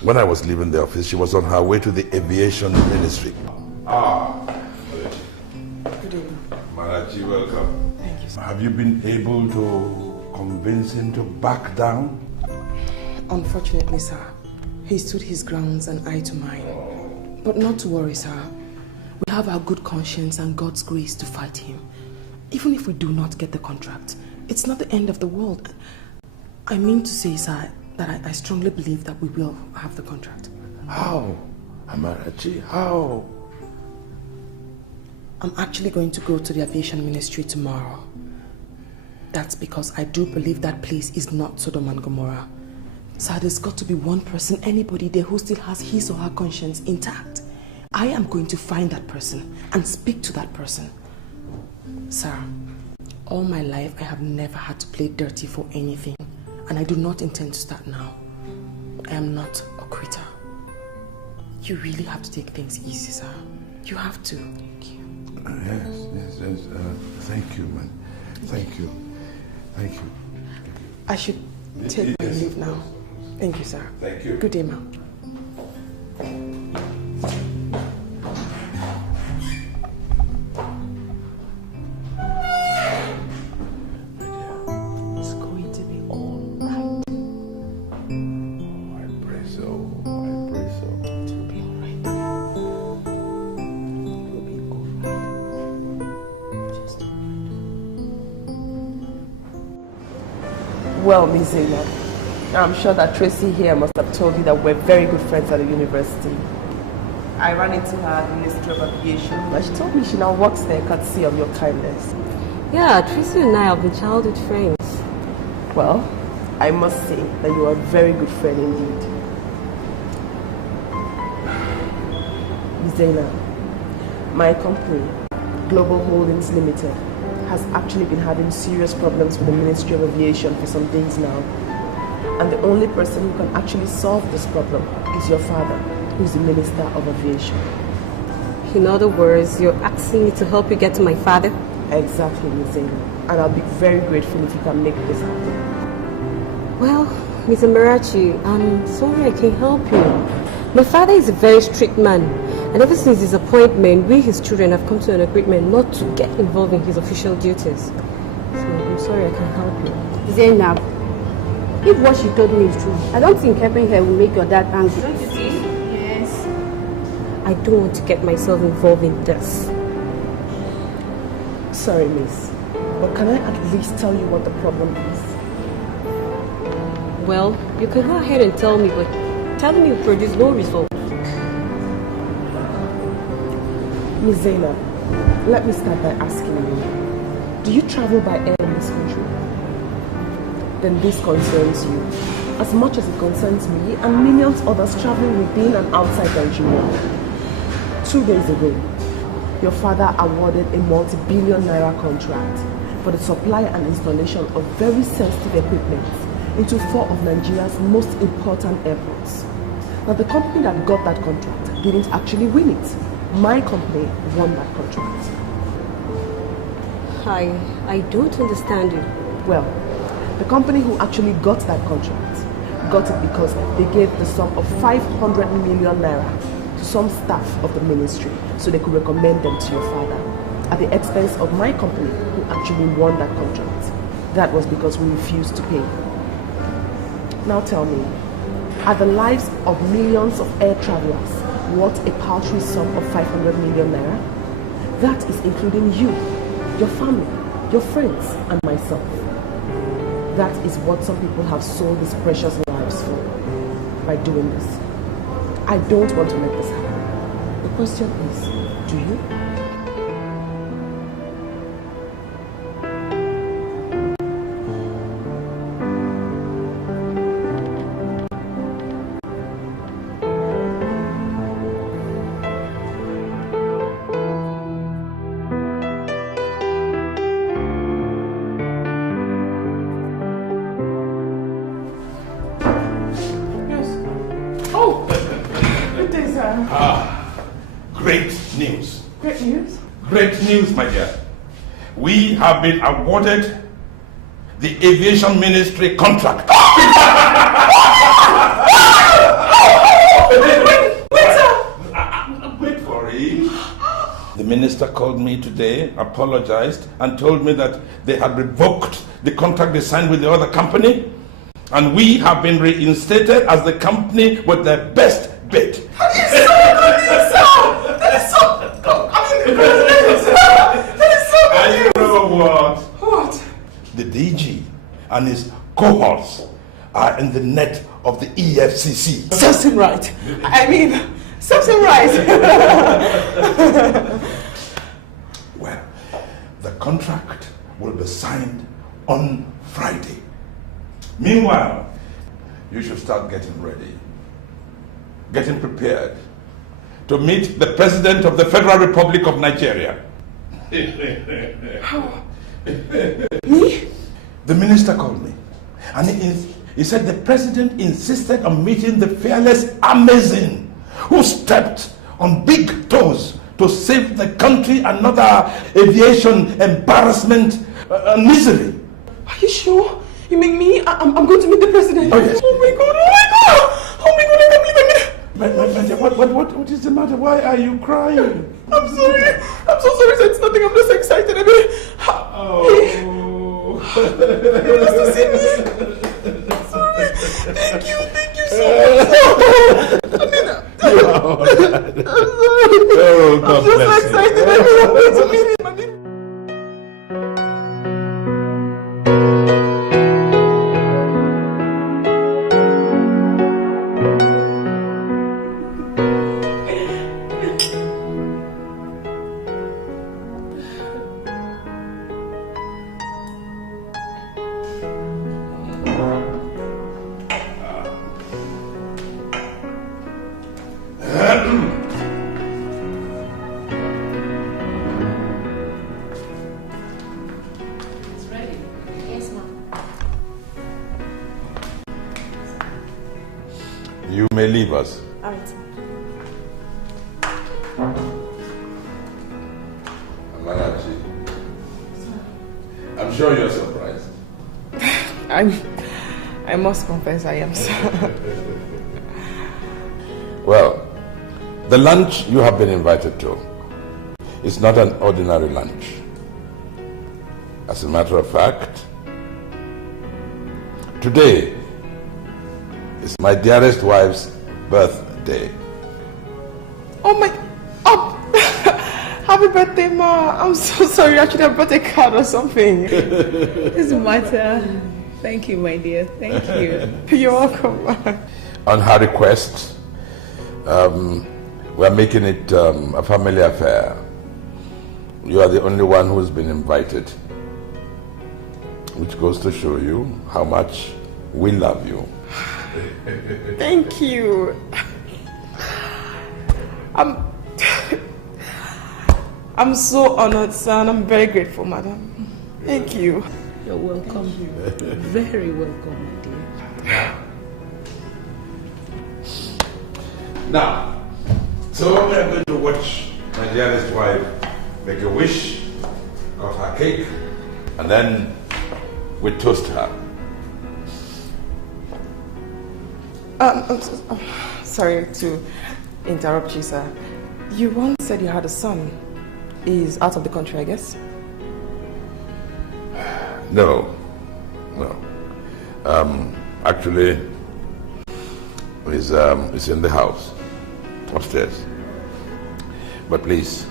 When I was leaving the office, she was on her way to the aviation ministry. Good evening. Marachi, welcome. Thank you, sir. Have you been able to convince him to back down? Unfortunately, sir, he stood his grounds and I to mine. But not to worry, sir. We have our good conscience and God's grace to fight him. Even if we do not get the contract, it's not the end of the world. I mean to say, sir, that I strongly believe that we will have the contract. How? Amarachi, how? I'm actually going to go to the aviation ministry tomorrow. That's because I do believe that place is not Sodom and Gomorrah. Sir, there's got to be one person, anybody there who still has his or her conscience intact. I am going to find that person and speak to that person. Sir, all my life I have never had to play dirty for anything, and I do not intend to start now. I am not a quitter. You really have to take things easy, sir. You have to. Thank you. Yes. Thank you, man. Thank you. Thank you. I should take my leave now. Thank you, sir. Thank you. Good day, ma'am. It's going to be all right. I pray so. I pray so. It will be all right. It will be all right. Just... Well, Miss Zainab, I'm sure that Tracy here must have told you that we're very good friends at the university. I ran into her at the Ministry of Aviation, but she told me she now works there courtesy of your kindness. Yeah, Tracy and I have been childhood friends. Well, I must say that you are a very good friend indeed. Ms. Zainab, my company, Global Holdings Limited, has actually been having serious problems with the Ministry of Aviation for some days now. And the only person who can actually solve this problem is your father, who is the Minister of Aviation. In other words, you're asking me to help you get to my father? Exactly, Ms. Zainab. And I'll be very grateful if you can make this happen. Well, Mr. Marachi, I'm sorry I can't help you. My father is a very strict man, and ever since his appointment, we, his children, have come to an agreement not to get involved in his official duties. So I'm sorry I can't help you. Zainab, if what she told me is true, I don't think helping her will make your dad angry. Don't you see? Yes. I don't want to get myself involved in this. Sorry, miss, but can I at least tell you what the problem is? Well, you can go ahead and tell me, but telling me will produce no result. Miss Zainab, let me start by asking you, do you travel by air in this country? Then this concerns you, as much as it concerns me and millions others traveling within and outside Nigeria. 2 days ago, your father awarded a multi-billion naira contract for the supply and installation of very sensitive equipment into 4 of Nigeria's most important airports. Now, the company that got that contract didn't actually win it. My company won that contract. I don't understand you. Well, the company who actually got that contract got it because they gave the sum of 500 million naira to some staff of the ministry so they could recommend them to your father at the expense of my company who actually won that contract. That was because we refused to pay. Now tell me, are the lives of millions of air travelers worth a paltry sum of 500 million naira? That is including you, your family, your friends, and myself. That is what some people have sold these precious lives for by doing this. I don't want to let this happen. The question is, do you? Great news, my dear. We have been awarded the aviation ministry contract. Wait for it. The minister called me today, apologized, and told me that they had revoked the contract they signed with the other company, and we have been reinstated as the company with the best bid. And you know what? What? The DG and his cohorts are in the net of the EFCC. Serves him right. I mean, serves him right. Well, the contract will be signed on Friday. Meanwhile, you should start getting ready, getting prepared to meet the President of the Federal Republic of Nigeria. How? Me? The minister called me, and he said the President insisted on meeting the fearless Amazon who stepped on big toes to save the country another aviation embarrassment and misery. Are you sure? You mean me? I'm going to meet the President? Oh, yes. Oh my God, oh my God! Oh my God, I can't believe it! What is the matter? Why are you crying? I'm sorry. I'm so sorry. It's nothing. I'm just excited. I mean, you must have seen me. I'm sorry. Thank you so much. I mean, I'm just so excited. I'm going to meet him. You may leave us. All right. Amarachi, I'm sure you're surprised. I must confess I am, sir. Well, the lunch you have been invited to is not an ordinary lunch. As a matter of fact, today is my dearest wife's birthday. Oh my... Oh! Happy birthday, Ma. I'm so sorry. I should have brought a card or something. Doesn't matter. Thank you, my dear. Thank you. You're welcome, Ma. On her request, we're making it a family affair. You are the only one who's been invited, which goes to show you how much we love you. Thank you. I'm so honored, sir, and I'm very grateful, madam. Thank you. You're welcome. Very welcome, my dear. Now, so we are going to watch my dearest wife make a wish, cut her cake, and then we toast her. I'm sorry to interrupt you, sir. You once said you had a son. He's out of the country, I guess? No. Actually, he's in the house, upstairs. But please,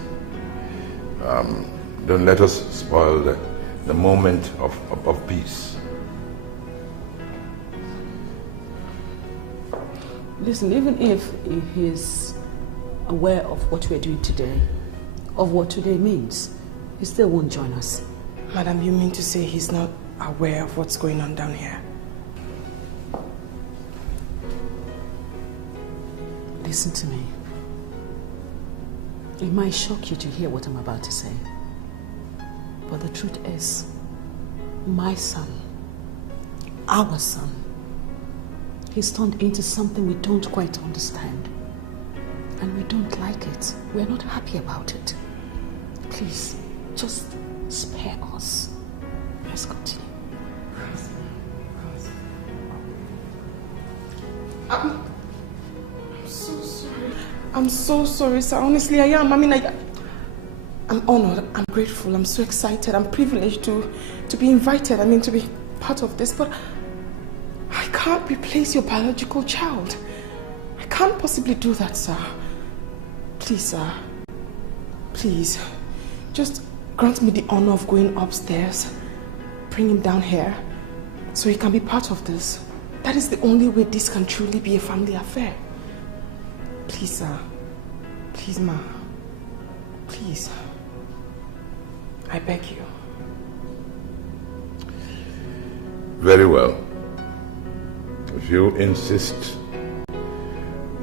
don't let us spoil the moment of peace. Listen, even if he's aware of what we're doing today, of what today means, he still won't join us. Madam, you mean to say he's not aware of what's going on down here? Listen to me. It might shock you to hear what I'm about to say. But the truth is, my son, our son, he's turned into something we don't quite understand. And we don't like it. We're not happy about it. Please, just spare us. Let's continue. I'm so sorry. I'm so sorry, sir. Honestly, I am. I mean, I'm honored. I'm grateful. I'm so excited. I'm privileged to be invited. I mean, to be part of this. But I can't replace your biological child. I can't possibly do that, sir. Please, sir. Please. Just grant me the honor of going upstairs, bring him down here, so he can be part of this. That is the only way this can truly be a family affair. Please, sir. Please, ma. Please. I beg you. Very well. If you insist,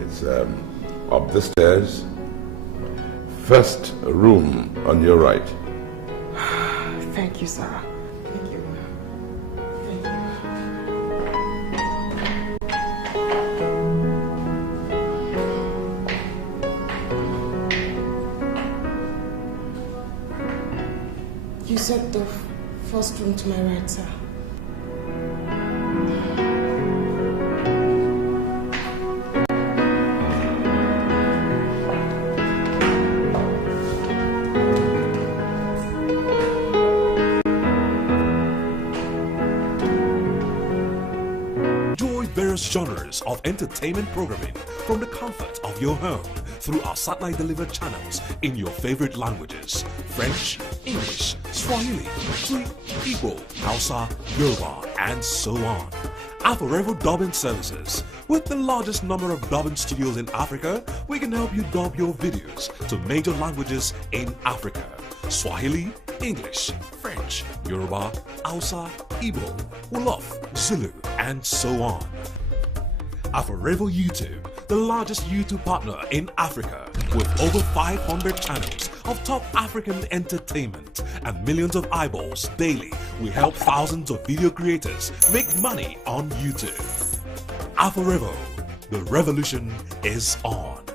it's up the stairs. First room on your right. Thank you, sir. Thank you. Thank you. You said the first room to my right, sir. Genres of entertainment programming from the comfort of your home through our satellite delivered channels in your favorite languages: French, English, Swahili, Twi, Igbo, Hausa, Yoruba, and so on. Our Forever Dubbing Services. With the largest number of dubbing studios in Africa, we can help you dub your videos to major languages in Africa: Swahili, English, French, Yoruba, Hausa, Igbo, Wolof, Zulu, and so on. Our Forever YouTube, the largest YouTube partner in Africa, with over 500 channels of top African entertainment and millions of eyeballs daily. We help thousands of video creators make money on YouTube. Our Forever, the revolution is on.